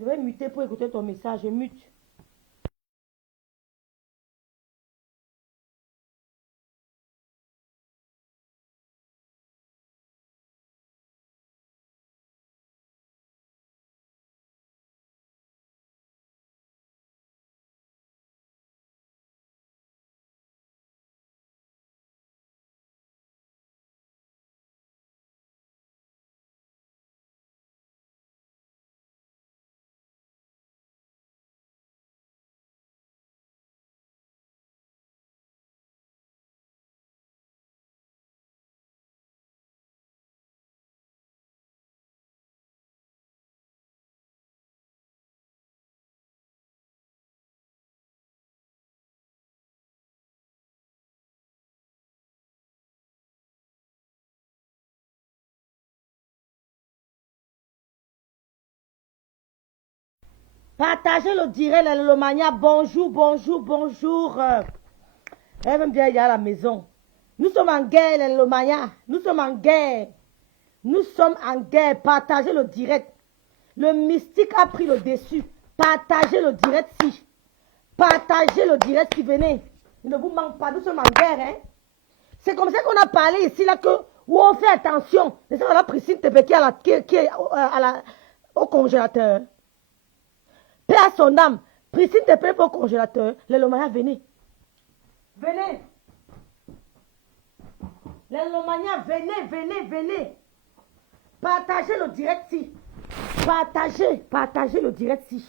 Je vais muter pour écouter ton message. Je mute. Partagez le direct, la Lomania. Bonjour, bonjour, bonjour. Elle aime bien y aller à la maison. Nous sommes en guerre, la Lomania. Nous sommes en guerre. Nous sommes en guerre. Partagez le direct. Le mystique a pris le dessus. Partagez le direct si. Partagez le direct si venez. Il ne vous manque pas. Nous sommes en guerre. Hein? C'est comme ça qu'on a parlé ici, là, que, où on fait attention. C'est ça, la Priscille Tépé qui est au congélateur. Paix à son âme. Priscille Tépé au congélateur. Les Lomania, venez. Venez. Les Lomania, venez, venez, venez. Partagez le direct si. Partagez le direct si.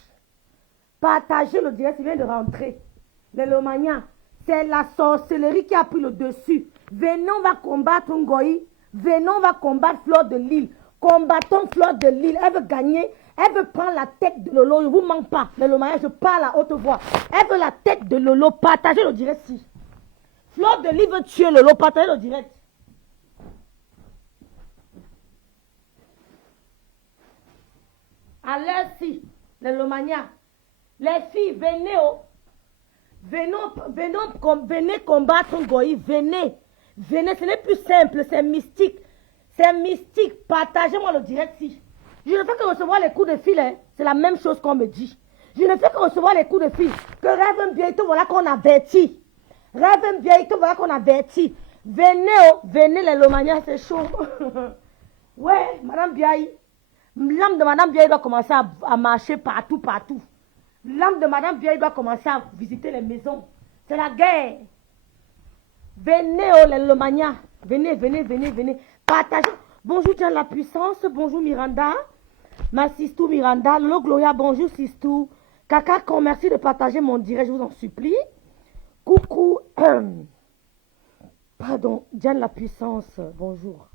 Partagez le direct si vient de rentrer. Les Lomania, c'est la sorcellerie qui a pris le dessus. Venez, on va combattre Ngoï. Venez, on va combattre Fleur de Lille. Combattons Fleur de Lille. Elle veut gagner. Elle veut prendre la tête de Lolo. Je ne vous manque pas. Les Lomania, je parle à haute voix. Elle veut la tête de Lolo. Partagez le direct si. Fleur de Lille veut tuer Lolo. Partagez le direct. À l'heure si, les Lomania, les filles, venez, venez combattre Ngoï, venez, ce n'est plus simple, c'est mystique, partagez-moi le direct si. Je ne fais que recevoir les coups de fil, hein. C'est la même chose qu'on me dit. Je ne fais que recevoir les coups de fil, que rêve bientôt, voilà qu'on avertit, venez les Lomania, c'est chaud. Ouais, Madame Biaï. L'âme de Madame Biaï doit commencer à marcher partout. L'âme de Madame Biaï doit commencer à visiter les maisons. C'est la guerre. Venez, les Lomania. Venez. Partagez. Bonjour, Diane la puissance. Bonjour, Miranda. Ma Sistou Miranda. Lolo Gloria, bonjour, Sistou. Kaka, merci de partager mon direct, je vous en supplie. Coucou. Pardon, Diane la puissance. Bonjour.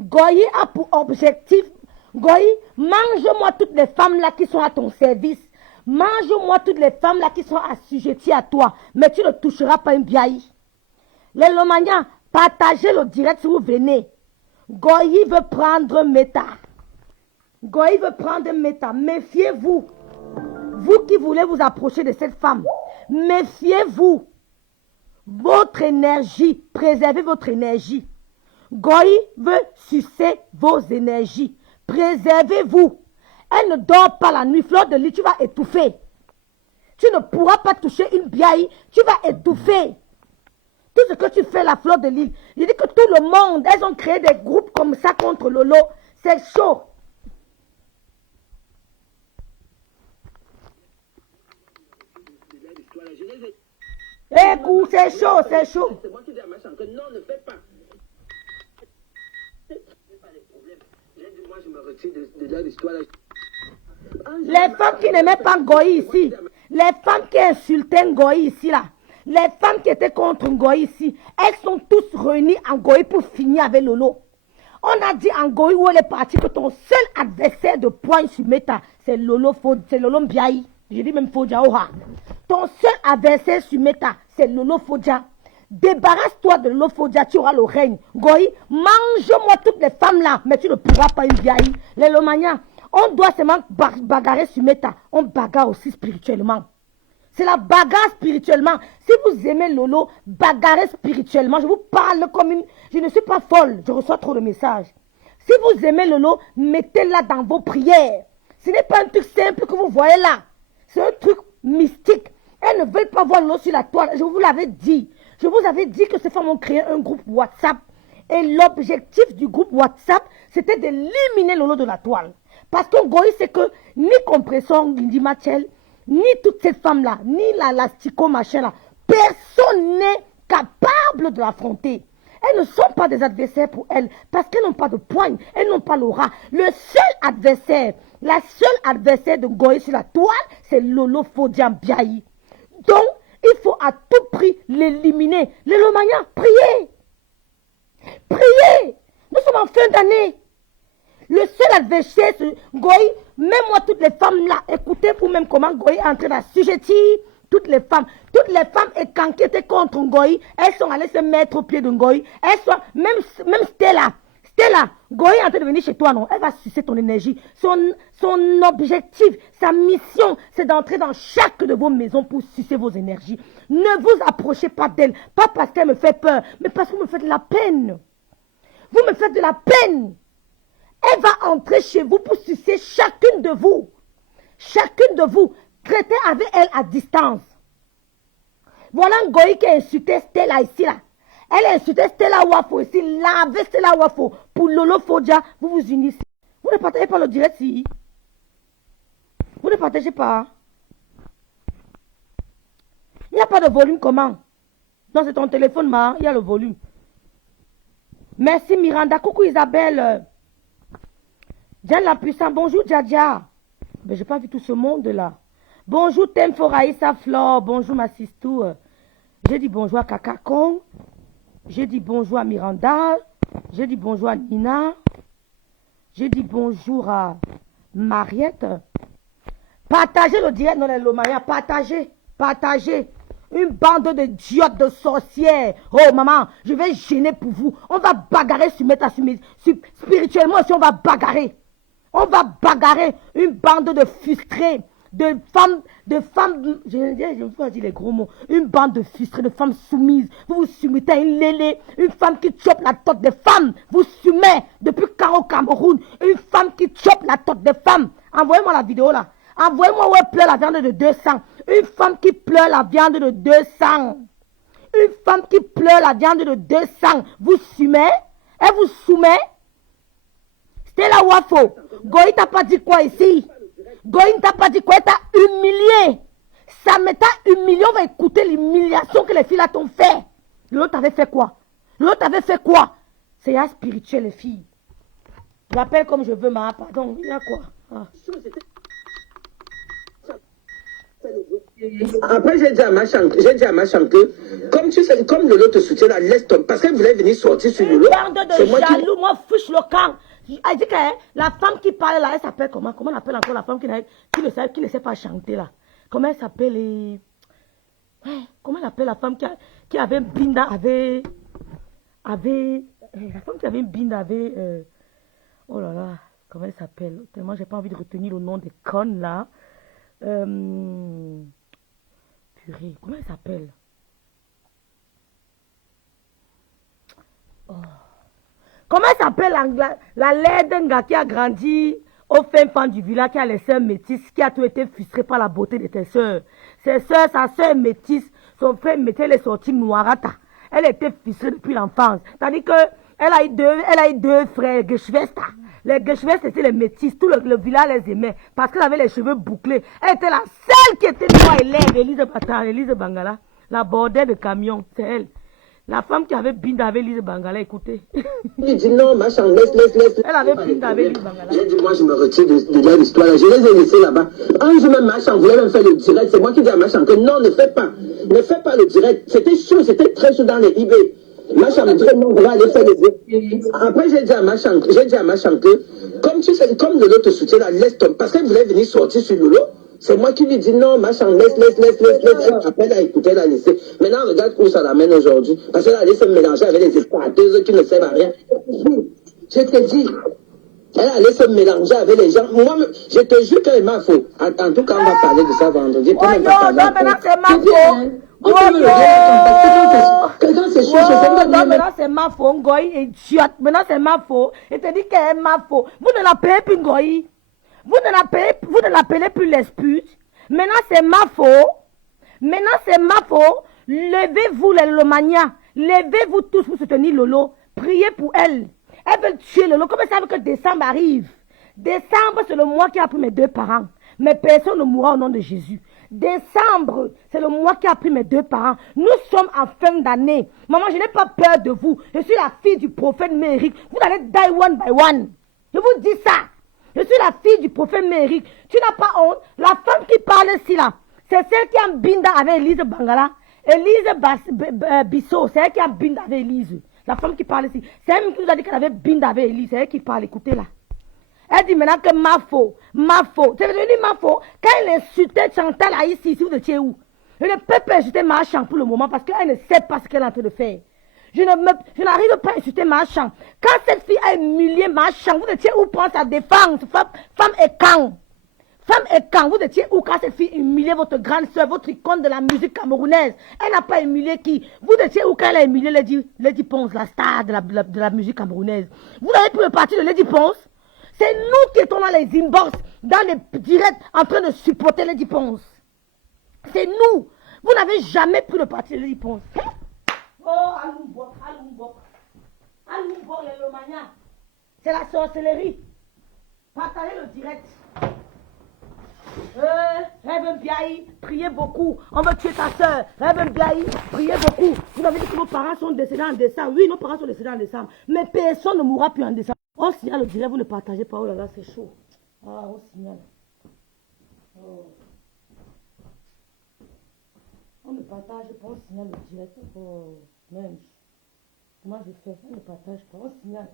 Goyi a pour objectif, Goyi, mange-moi toutes les femmes là qui sont à ton service. Mange-moi toutes les femmes là qui sont assujetties à toi. Mais tu ne toucheras pas une biaï. Les Lomania, partagez le direct si vous venez. Goyi veut prendre Meta. Méfiez-vous. Vous qui voulez vous approcher de cette femme, méfiez-vous. Votre énergie, préservez votre énergie. Goyi veut sucer vos énergies. Préservez-vous. Elle ne dort pas la nuit. Fleur de Lille, tu vas étouffer. Tu ne pourras pas toucher une biaï. Tu vas étouffer. Tout ce que tu fais, la Fleur de Lille. Je dis que tout le monde, elles ont créé des groupes comme ça contre Lolo. C'est chaud. Écoute, c'est chaud. C'est moi qui dis à ma chambre que non, ne fais pas. Moi, je me retire de l'histoire. Les femmes qui n'aimaient pas Ngoï ici, les femmes qui insultaient Ngoï ici, là, les femmes qui étaient contre Ngoï ici, elles sont toutes réunies en Ngoï pour finir avec Lolo. On a dit en Ngoï où elle est partie que ton seul adversaire de poigne sur Meta, c'est Lolo Mbiaï. Je dis même Fodja Oha. Ton seul adversaire sur Meta, c'est Lolo Fodja. Débarrasse-toi de Lolo Fodja, tu auras le règne. Goï, mange-moi toutes les femmes là, mais tu ne pourras pas une biaï. Les Lomania, on doit seulement bagarrer sur Meta. On bagarre aussi spirituellement. C'est la bagarre spirituellement. Si vous aimez Lolo, bagarrez spirituellement. Je vous parle comme une... Je ne suis pas folle, je reçois trop de messages. Si vous aimez Lolo, mettez-la dans vos prières. Ce n'est pas un truc simple que vous voyez là. C'est un truc mystique. Elles ne veulent pas voir Lolo sur la toile. Je vous l'avais dit. Je vous avais dit que ces femmes ont créé un groupe WhatsApp. Et l'objectif du groupe WhatsApp, c'était d'éliminer Lolo de la toile. Parce que Goï, c'est que ni Compression, Lindy Machel, ni toutes ces femmes-là, ni la Stico machin-là, personne n'est capable de l'affronter. Elles ne sont pas des adversaires pour elles, parce qu'elles n'ont pas de poigne, elles n'ont pas l'aura. Le seul adversaire, la seule adversaire de Goï sur la toile, c'est Lolo Fodian Biaï. Donc, il faut à tout prix l'éliminer. Les Lomania, priez. Priez. Nous sommes en fin d'année. Le seul adversaire, c'est Goï, même moi, toutes les femmes là, écoutez vous-même comment Goï est en train d'assujettir toutes les femmes et qui étaient contre Ngoï, elles sont allées se mettre au pied de Ngoï. Elles sont, même Stella, Goï est en train de venir chez toi, non? Elle va sucer ton énergie. Son objectif, sa mission, c'est d'entrer dans chaque de vos maisons pour sucer vos énergies. Ne vous approchez pas d'elle, pas parce qu'elle me fait peur, mais parce que vous me faites de la peine. Vous me faites de la peine. Elle va entrer chez vous pour sucer chacune de vous. Chacune de vous. Traitez avec elle à distance. Voilà Ngoï qui a insulté Stella ici là. Elle a insulté Stella Wafo ici. Lavez Stella Wafo. Pour Lolo Fodia, vous vous unissez. Vous ne partagez pas le direct ici. Vous ne partagez pas. Il n'y a pas de volume comment? Non, c'est ton téléphone, ma. Il y a le volume. Merci Miranda. Coucou Isabelle. Diane la puissante. Bonjour Djadja. Mais j'ai pas vu tout ce monde là. Bonjour Temfo Raïssa Flore. Bonjour ma sistou. J'ai dit bonjour à Kaka Kong. J'ai dit bonjour à Miranda. J'ai dit bonjour à Nina. J'ai dit bonjour à Mariette. Partagez le direct dans les Lomaya. Partagez. Partagez. Une bande de idiotes, de sorcières. Oh maman, je vais gêner pour vous. On va bagarrer sur spirituellement aussi on va bagarrer. On va bagarrer une bande de frustrés, de femmes, je ne veux pas dire les gros mots, une bande de frustrés, de femmes soumises. Vous vous soumettez à une lélé, une femme qui chope la tête des femmes. Vous soumettez depuis quand au Cameroun, une femme qui chope la tête des femmes. Envoyez-moi la vidéo là. Envoyez-moi où elle pleure la viande de 200. Une femme qui pleure la viande de 200. Une femme qui pleure la viande de 200. Vous soumettez? Elle vous soumet? C'était la Wafo. Goï t'a pas dit quoi ici? Goï t'a pas dit quoi? Elle t'a humilié. Ça me t'a humilié. On va écouter l'humiliation que les filles là t'ont fait. L'autre avait fait quoi? L'autre avait fait quoi? C'est un spirituel les filles. J'appelle comme je veux, ma pardon. Il y a quoi? Ah. Après, j'ai dit à ma que, comme tu sais, comme Lolo te soutient, là, laisse tomber. Parce qu'elle voulait venir sortir sur Lolo. Bande de jaloux, moi, fiche le camp. Elle dit que la femme qui parle là, elle s'appelle comment? Comment on appelle encore la femme qui ne sait pas chanter là? Comment elle s'appelle? Comment elle appelle la femme qui avait une binda, la femme qui avait une binda avait, oh là là, comment elle s'appelle? Tellement j'ai pas envie de retenir le nom des connes là. Purée, comment elle s'appelle? Oh. Comment elle s'appelle la laide qui a grandi au fin fond du village, qui a les sœurs métisses, qui a tout été frustrée par la beauté de tes sœurs. Ses sœurs, sa sœur métisse, son frère mettait les sorties noirata. Elle était frustrée depuis l'enfance. Tandis que elle a eu deux frères, Geschwester. Les Geschwester, c'était les métisses. Tout le village les aimait parce qu'elle avait les cheveux bouclés. Elle était la seule qui était noire et laide. Élise Bangala, la bordelle de camion, c'est elle. La femme qui avait Binda avec Lise Bangala, écoutez. Il dit non, machin, laisse. Elle avait Binda avec Lise Bangala. J'ai dit, moi, je me retire de l'histoire. Je les ai laissés là-bas. Un jour même, machin voulait même faire le direct. C'est moi qui dis à machin que non, ne fais pas. Ne fais pas le direct. C'était chaud, c'était très chaud dans les eBay. Machin me dit non, on va aller faire les. Après, j'ai dit à machin que, comme tu sais, comme Lolo te soutient là, laisse tomber. Parce qu'elle voulait venir sortir sur Lolo. C'est moi qui lui dis non, machin, laisse. Après, elle a écouté, elle a laissé. Maintenant, regarde où ça l'amène aujourd'hui. Parce qu'elle a allé se mélanger avec les exploiteuses qui ne servent à rien. Je te dis, elle allait se mélanger avec les gens. Moi, je te jure qu'elle est ma faute. En tout cas, on va parler de ça vendredi. Oh non, maintenant c'est ma faute. Oh non, maintenant c'est ma faute. Ngoï est idiote. Maintenant c'est ma faute. Et te dit qu'elle est ma faute. Vous ne la payez plus, Ngoï. Vous ne l'appelez plus l'esprit. Maintenant, c'est ma faute. Maintenant, c'est ma faute. Levez-vous, les Lolomania. Levez-vous tous pour soutenir Lolo. Priez pour elle. Elle veut tuer Lolo. Comme ça veut que décembre arrive. Décembre, c'est le mois qui a pris mes 2 parents. Mais personne ne mourra au nom de Jésus. Décembre, c'est le mois qui a pris mes 2 parents. Nous sommes en fin d'année. Maman, je n'ai pas peur de vous. Je suis la fille du prophète Méric. Vous allez die one by one. Je vous dis ça. Je suis la fille du prophète Méric. Tu n'as pas honte. La femme qui parle ici là, c'est celle qui a binda avec Elise Bangala. Elise Bissot, c'est elle qui a binda avec Elise. La femme qui parle ici. C'est elle qui nous a dit qu'elle avait binda avec Elise. C'est elle qui parle. Écoutez là. Elle dit maintenant que ma faute. C'est devenu ma faute. Quand elle insultait Chantal là ici, vous étiez où? Je ne peux pas insulter Marchand pour le moment parce qu'elle ne sait pas ce qu'elle est en train de faire. Je n'arrive pas à insulter Marchand. Quand cette fille a humilié Marchand, vous étiez où pour sa défense? Femme et quand? Femme et quand? Vous étiez où quand cette fille humiliait votre grande soeur, votre icône de la musique camerounaise? Elle n'a pas humilié qui? Vous étiez où quand elle a humilié Lady Ponce, la star de la musique camerounaise? Vous avez pris le parti de Lady Ponce? C'est nous qui étions dans les inbox, dans les directs, en train de supporter Lady Ponce. C'est nous. Vous n'avez jamais pris le parti de Lady Ponce. Oh, Aloumbok, les Lomania. C'est la sorcellerie. Partagez le direct. Rêve Biaï, priez beaucoup. On veut tuer ta soeur. Rêve Biaï, priez beaucoup. Vous avez dit que vos parents sont décédés en décembre. Oui, nos parents sont décédés en décembre. Mais personne ne mourra plus en décembre. On signale le direct, vous ne partagez pas. Oh là là, c'est chaud. Ah, on signale. Oh. On ne partage pas, on signale le direct. Oh, même. Comment je fais? On ne partage pas, on signale.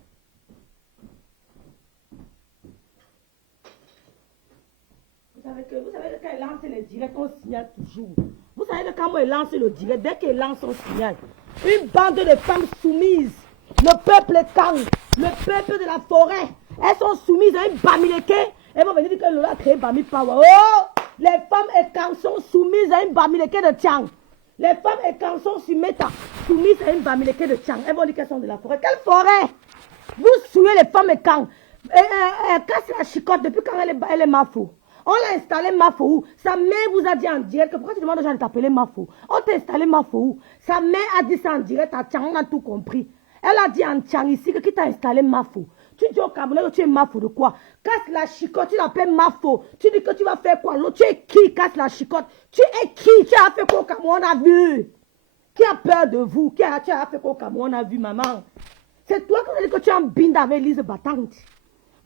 Vous savez que quand il lance les directs, on signale toujours. Vous savez que quand moi il lance le direct, dès qu'il lance, on signale. Une bande de femmes soumises. Le peuple est calme. Le peuple de la forêt. Elles sont soumises à une Bamileke. Elles vont venir dire que Lola a créé Bami Power. Oh! Les femmes et quand sont soumises à une Bamileke de Tchang. Les femmes et quand sont soumises à une Bamileke de Tchang. Elles vont dire qu'elles sont de la forêt. Quelle forêt? Vous suivez les femmes et quand. Quand c'est la chicotte, depuis quand elle est Mafo. On l'a installé Mafo où? Sa mère vous a dit en direct que pourquoi tu demandes aux gens de t'appeler Mafo? On t'a installé Mafo où? Sa mère a dit ça en direct à Tchang, on a tout compris. Elle a dit en Tchang ici que qui t'a installé Mafo. Tu dis au Cameroun que tu es Mafo de quoi? Casse la chicotte, tu l'appelles Mafo. Tu dis que tu vas faire quoi? L'autre, tu es qui? Casse la chicotte. Tu es qui? Tu as fait quoi au Cameroun? On a vu. Qui a peur de vous? Tu as fait quoi au Cameroun? On a vu, maman. C'est toi qui as dit que tu es en binde avec Lise Battante.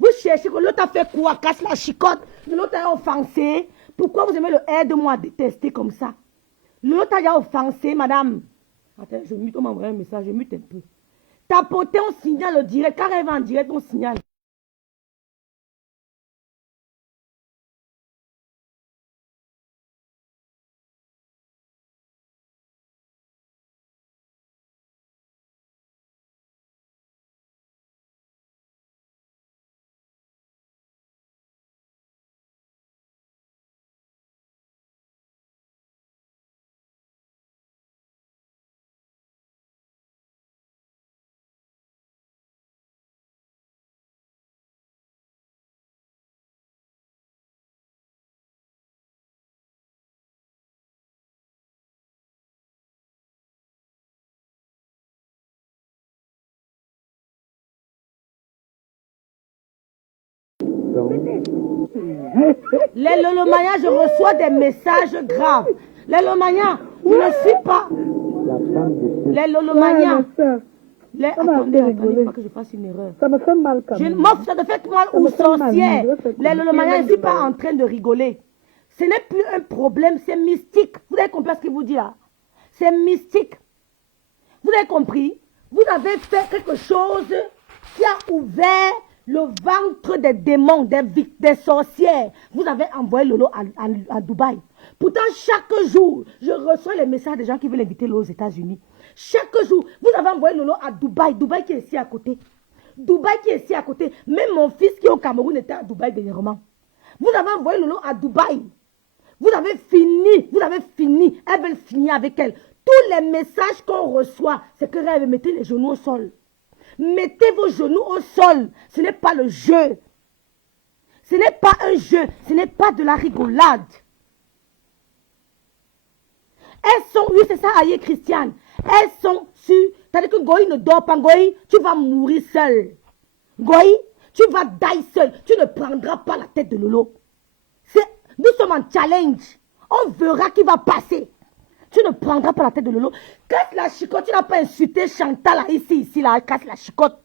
Vous cherchez que l'autre a fait quoi? Casse la chicotte. L'autre a offensé. Pourquoi vous aimez le aide-moi à détester comme ça? L'autre a offensé, madame. Attends, je mute, on m'a envoyé un message, je mute un peu. Tapoter, on signale le direct. Quand elle va en direct, on signale. Les Lolomania, je reçois des messages graves. Les Lolomania, je ne suis pas. Les Lolomania. Attendez, pas que je fasse une erreur. Ça me fait mal quand même. Ça te fait mal ou sorcière. Les Lolomania, je ne suis pas en train de rigoler. Ce n'est plus un problème, c'est mystique. Vous avez compris ce qu'il vous dit là? C'est mystique. Vous avez compris? Vous avez fait quelque chose qui a ouvert le ventre des démons, des sorcières. Vous avez envoyé Lolo à Dubaï. Pourtant, chaque jour, je reçois les messages des gens qui veulent inviter Lolo aux États-Unis. Chaque jour, vous avez envoyé Lolo à Dubaï. Dubaï qui est ici à côté. Dubaï qui est ici à côté. Même mon fils qui est au Cameroun était à Dubaï dernièrement. Vous avez envoyé Lolo à Dubaï. Vous avez fini. Vous avez fini. Elles veulent finir avec elle. Tous les messages qu'on reçoit, c'est que Rêve mettez les genoux au sol. Mettez vos genoux au sol. Ce n'est pas le jeu. Ce n'est pas un jeu, ce n'est pas de la rigolade. Elles sont, oui c'est ça, Aïe Christiane. Elles sont sur, c'est-à-dire que Goï ne dort pas, Goï, tu vas mourir seul. Goï, tu vas die seul. Tu ne prendras pas la tête de Lolo. Nous sommes en challenge. On verra qui va passer. Tu ne prendras pas la tête de Lolo. Casse la chicotte, tu n'as pas insulté Chantal ici, là, casse la chicotte.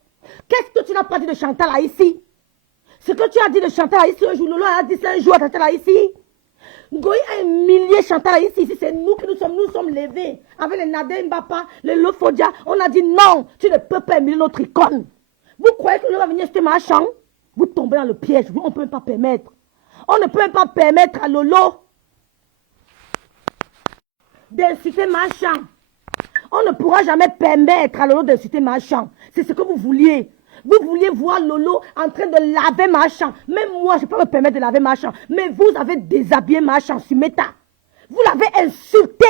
Qu'est-ce que tu n'as pas dit de Chantal ici? Ce que tu as dit de Chantal ici, un jour, Lolo a dit ça un jour à Chantal ici. Goï a humilié Chantal ici, c'est nous qui nous sommes levés. Avec les Nadé Mbapa, les Lofodia, on a dit non, tu ne peux pas humilier notre icône. Vous croyez que Lolo va venir acheter ma chambre? Vous tombez dans le piège, on ne peut même pas permettre. On ne peut même pas permettre à Lolo d'insulter ma chambre. On ne pourra jamais permettre à Lolo d'insulter ma chambre. C'est ce que vous vouliez. Vous vouliez voir Lolo en train de laver ma chambre. Même moi, je ne peux pas me permettre de laver ma chambre. Mais vous avez déshabillé ma chambre sur Meta. Vous l'avez insulté.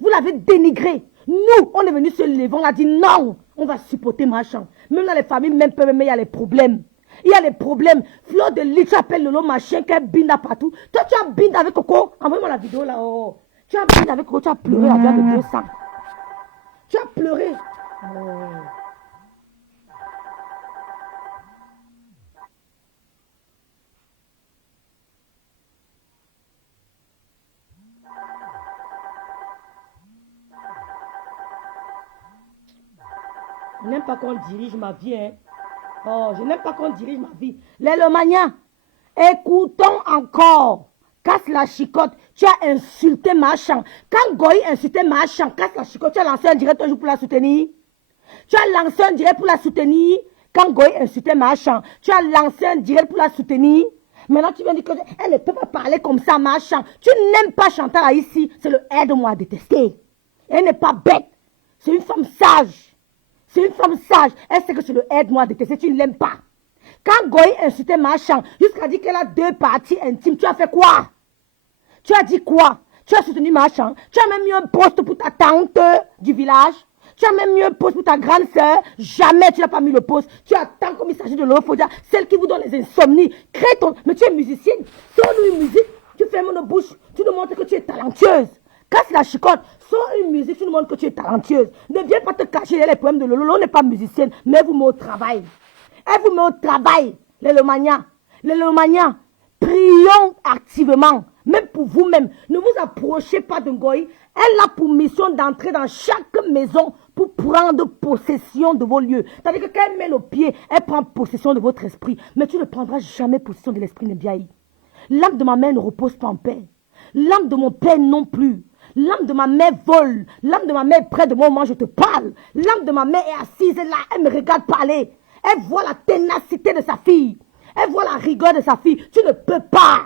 Vous l'avez dénigré. Nous, on est venu se lever. On a dit non, on va supporter ma chambre. Même dans les familles, même il y a les problèmes. Il y a les problèmes. Fleur de lit, tu appelles Lolo machin, qu'elle binda partout. Toi, tu as binda avec Coco. Envoie-moi la vidéo là. Oh. Tu as binda avec Coco, tu as pleuré la bière de 200. Tu as pleuré. Oh. Je n'aime pas qu'on dirige ma vie. Hein. Oh, je n'aime pas qu'on dirige ma vie. Lélomania, écoutons encore. Casse la chicotte. Tu as insulté ma chambre. Quand Goï insultait ma chambre, casse la chicotte, tu as lancé un direct un jour pour la soutenir. Tu as lancé un direct pour la soutenir. Quand Goï insultait ma chambre, tu as lancé un direct pour la soutenir. Maintenant, tu viens dire qu'elle ne peut pas parler comme ça, ma chambre. Tu n'aimes pas Chantal ici. C'est le aide-moi à détester. Elle n'est pas bête. C'est une femme sage. C'est une femme sage. Elle sait que c'est le aide-moi à détester. Tu ne l'aimes pas. Quand Goï insultait ma chambre, jusqu'à dire qu'elle a 2 parties intimes, tu as fait quoi? Tu as dit quoi? Tu as soutenu ma chambre. Tu as même mis un poste pour ta tante du village. Tu as même mis un poste pour ta grande soeur. Jamais tu n'as pas mis le poste. Tu attends comme il s'agit de l'Ophodia, celle qui vous donne les insomnies. Crée ton... Mais tu es musicienne. Sors-nous une musique. Tu fermes nos bouches. Tu nous montres que tu es talentueuse. Casse la chicotte. Sors une musique. Tu nous montres que tu es talentueuse. Ne viens pas te cacher les problèmes de Lolo. Lolo n'est pas musicienne. Mais elle vous met au travail. Elle vous met au travail. Les Lomania. Les Lomania. Prions activement. Même pour vous-même. Ne vous approchez pas de Goï. Elle a pour mission d'entrer dans chaque maison pour prendre possession de vos lieux. C'est-à-dire que quand elle met le pied, elle prend possession de votre esprit. Mais tu ne prendras jamais possession de l'esprit Nebiaï. L'âme de ma mère ne repose pas en paix. L'âme de mon père non plus. L'âme de ma mère vole. L'âme de ma mère est près de moi au moment où je te parle. L'âme de ma mère est assise là. Elle me regarde parler. Elle voit la ténacité de sa fille. Elle voit la rigueur de sa fille. Tu ne peux pas.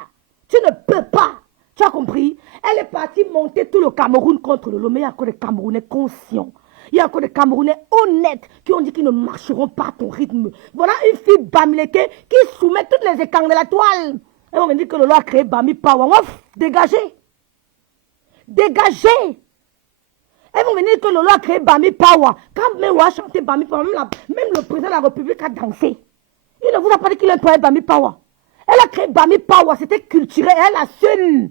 Tu ne peux pas. Tu as compris? Elle est partie monter tout le Cameroun contre le Lomé. Il y a encore des Camerounais conscients. Il y a encore des Camerounais honnêtes qui ont dit qu'ils ne marcheront pas à ton rythme. Voilà une fille Bamileke qui soumet toutes les écarts de la toile. Elles vont me dire que Lolo a créé Bami Power. Ouf, dégagez. Dégagez. Elles vont venir que Lolo a créé Bami Power. Quand Mewa a chanté Bami Power, même le président de la République a dansé. Il ne vous a pas dit qu'il a créé Bami Power. Elle a créé Bami Power, c'était culturel, elle assume.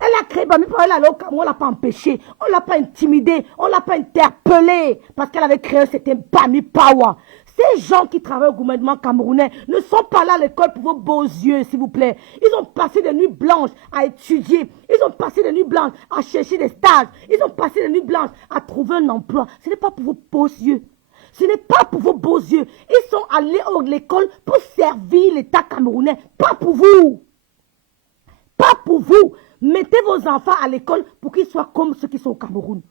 Elle a créé Bami Power, elle allait au Cameroun, on ne l'a pas empêché, on ne l'a pas intimidé, on ne l'a pas interpellé parce qu'elle avait créé, c'était Bami Power. Ces gens qui travaillent au gouvernement camerounais ne sont pas là à l'école pour vos beaux yeux, s'il vous plaît. Ils ont passé des nuits blanches à étudier. Ils ont passé des nuits blanches à chercher des stages. Ils ont passé des nuits blanches à trouver un emploi. Ce n'est pas pour vos beaux yeux. Ce n'est pas pour vos beaux yeux. Ils sont allés à l'école pour servir l'État camerounais. Pas pour vous. Pas pour vous. Mettez vos enfants à l'école pour qu'ils soient comme ceux qui sont au Cameroun.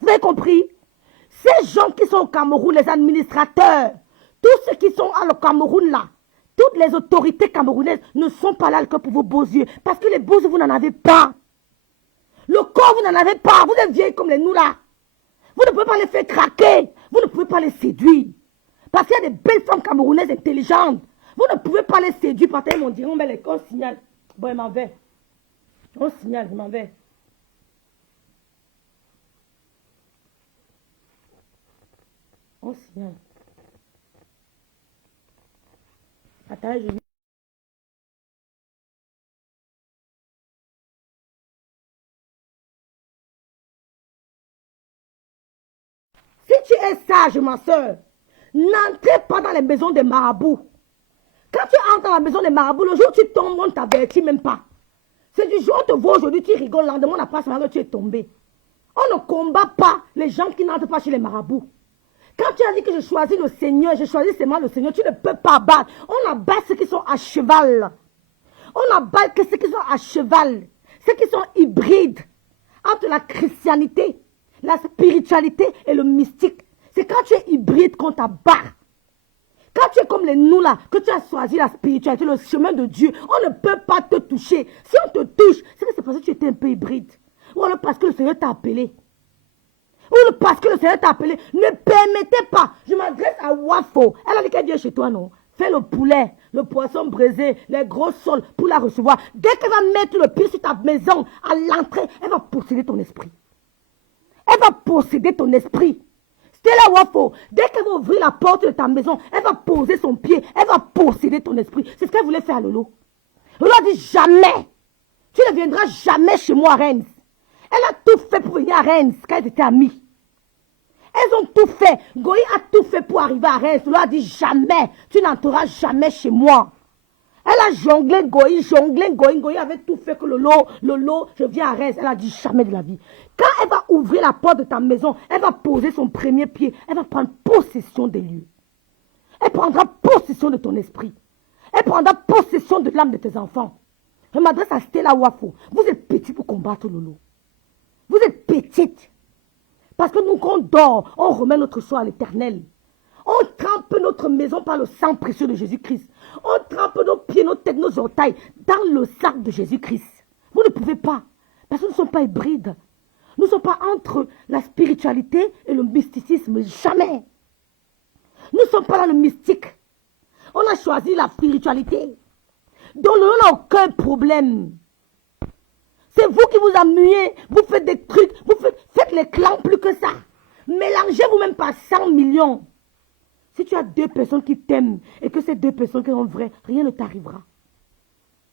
Vous avez compris? Ces gens qui sont au Cameroun, les administrateurs, tous ceux qui sont au Cameroun là, toutes les autorités camerounaises ne sont pas là que pour vos beaux yeux. Parce que les beaux yeux, vous n'en avez pas. Le corps, vous n'en avez pas. Vous êtes vieilles comme les nous là. Vous ne pouvez pas les faire craquer. Vous ne pouvez pas les séduire. Parce qu'il y a des belles femmes camerounaises intelligentes. Vous ne pouvez pas les séduire. Parce qu'elles m'ont dit, on met les on signale. Bon, il m'en va. On signale, je m'en vais. On signale. Attends, je es sage, ma soeur, n'entrez pas dans les maisons des marabouts. Quand tu entres dans la maison des marabouts, le jour où tu tombes, on ne t'avertit même pas. C'est du jour où on te voit aujourd'hui, tu rigoles, le lendemain, on n'a pas seulement que tu es tombé. On ne combat pas les gens qui n'entrent pas chez les marabouts. Quand tu as dit que je choisis le Seigneur, je choisis seulement le Seigneur, tu ne peux pas battre. On abat ceux qui sont à cheval. On abat ceux qui sont à cheval. Ceux qui sont hybrides entre la christianité, la spiritualité et le mystique. C'est quand tu es hybride qu'on t'abat. Quand tu es comme les nous là, que tu as choisi la spiritualité, le chemin de Dieu, on ne peut pas te toucher. Si on te touche, c'est que c'est parce que tu étais un peu hybride. Ou alors parce que le Seigneur t'a appelé. Ou parce que le Seigneur t'a appelé. Ne permettez pas. Je m'adresse à Wafo. Elle a dit qu'elle vient chez toi, non? Fais le poulet, le poisson braisé, les gros sols pour la recevoir. Dès qu'elle va mettre le pied sur ta maison, à l'entrée, elle va posséder ton esprit. Elle va posséder ton esprit. Stella Wafo, dès qu'elle va ouvrir la porte de ta maison, elle va poser son pied, elle va posséder ton esprit. C'est ce qu'elle voulait faire à Lolo. Lolo a dit jamais. Tu ne viendras jamais chez moi à Rennes. Elle a tout fait pour venir à Rennes quand elles étaient amies. Elles ont tout fait. Goï a tout fait pour arriver à Rennes. Lolo a dit jamais. Tu n'entreras jamais chez moi. Elle a jonglé Goï. Goï avait tout fait que Lolo, je viens à Rennes. Elle a dit jamais de la vie. Quand elle va ouvrir la porte de ta maison, elle va poser son premier pied. Elle va prendre possession des lieux. Elle prendra possession de ton esprit. Elle prendra possession de l'âme de tes enfants. Je m'adresse à Stella Wafo. Vous êtes petit pour combattre Lolo. Vous êtes petite. Parce que nous, quand on dort, on remet notre choix à l'Éternel. On trempe notre maison par le sang précieux de Jésus-Christ. On trempe nos pieds, nos têtes, nos orteils dans le sang de Jésus-Christ. Vous ne pouvez pas. Parce que nous ne sommes pas hybrides. Nous ne sommes pas entre la spiritualité et le mysticisme. Jamais. Nous ne sommes pas dans le mystique. On a choisi la spiritualité. Donc, on n'a aucun problème. C'est vous qui vous amusez. Vous faites des trucs. Faites les clans plus que ça. Mélangez-vous même pas 100 millions. Si tu as 2 personnes qui t'aiment et que ces 2 personnes qui sont vraies, rien ne t'arrivera.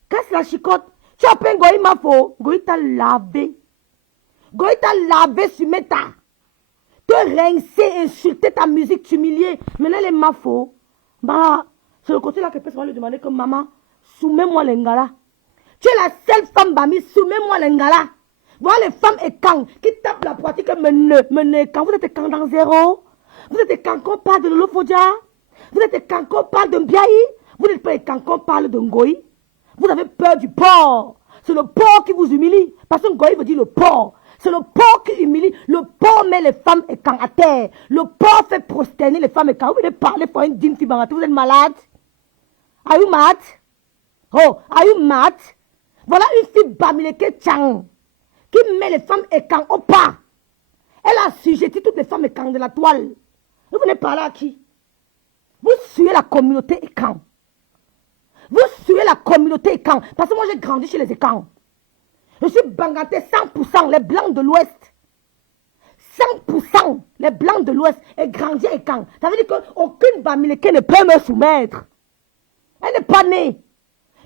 Casse la chicotte. Tu appelles Goï Mafo. Goï t'a lavé. Goï t'a lavé sur Meta. Te rincer, insulter ta musique, t'humilier. Maintenant les Mafo. Bah, c'est le côté là que personne va lui demander que maman, soumets-moi l'engala. Tu es la seule femme Bami, soumets-moi l'engala. Voilà les femmes écans qui tapent la pratique quand vous êtes écans dans zéro. Vous êtes écans qu'on parle de Lolo Fodja. Vous êtes écans qu'on parle de Mbiaï. Vous n'êtes pas écans qu'on parle de Ngoï. Vous avez peur du porc. C'est le porc qui vous humilie. Parce que Ngoï veut dire le porc. C'est le porc qui humilie. Le porc met les femmes écans à terre. Le porc fait prosterner les femmes écans. Vous venez parler pour une digne fille. Vous êtes malade? Are you mad? Oh, are you mad? Voilà une fille Bamileke Tchang qui met les femmes écans au pas. Elle a assujetti toutes les femmes écans de la toile. Vous venez parler à qui? Vous suivez la communauté écan. Vous suivez la communauté écan. Parce que moi j'ai grandi chez les écans. Je suis bangaté 100%, les blancs de l'Ouest. 100% les blancs de l'Ouest et grandi à écan. Ça veut dire qu'aucune Bamileke ne peut me soumettre. Elle n'est pas née.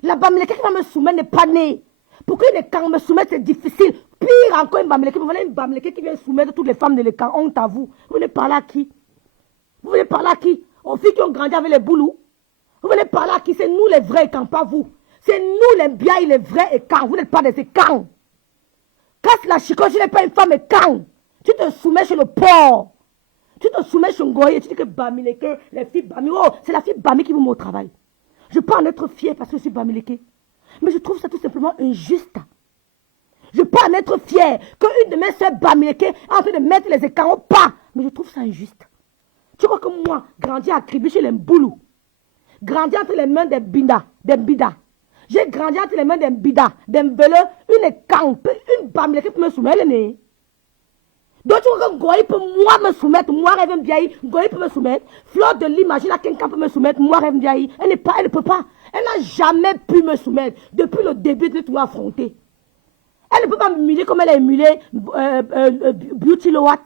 La Bamileke qui va me soumettre n'est pas née. Pour qu'une écan me soumette, c'est difficile. Pire encore une Bamileke. Vous voyez une Bamileke qui vient soumettre toutes les femmes de l'écan. Honte à vous. Vous venez parler à qui? Vous venez parler à qui? Aux filles qui ont grandi avec les boulous. Vous venez parler à qui? C'est nous les vrais écans, pas vous. C'est nous les biailles, les vrais écans. Vous n'êtes pas des écans. Casse la chicotte, tu n'es pas une femme écan. Tu te soumets chez le porc. Tu te soumets chez Ngoye. Tu dis que Bamileke, les filles Bami. Oh, c'est la fille Bami qui vous met au travail. Je peux en être fière parce que je suis Bamileke. Mais je trouve ça tout simplement injuste. Je peux en être fière qu'une de mes soeurs Bamileke est en train de mettre les écans au pas. Mais je trouve ça injuste. Tu crois que moi, grandi à Kribi chez les Mboulou, grandi entre les mains des Bida. J'ai grandi entre les mains des Bida, des Mbele, une écan, une Bamileke peut me soumettre. Donc tu vois que Goï peut moi me soumettre, moi Rêve Mbiaï, Goï peut me soumettre, Fleur de l'imagine à quelqu'un peut me soumettre, moi Rêve Mbiaï, elle ne peut pas, elle n'a jamais pu me soumettre depuis le début de tout affronter. Elle ne peut pas m'humilier comme elle a humilié Beauty Lowat.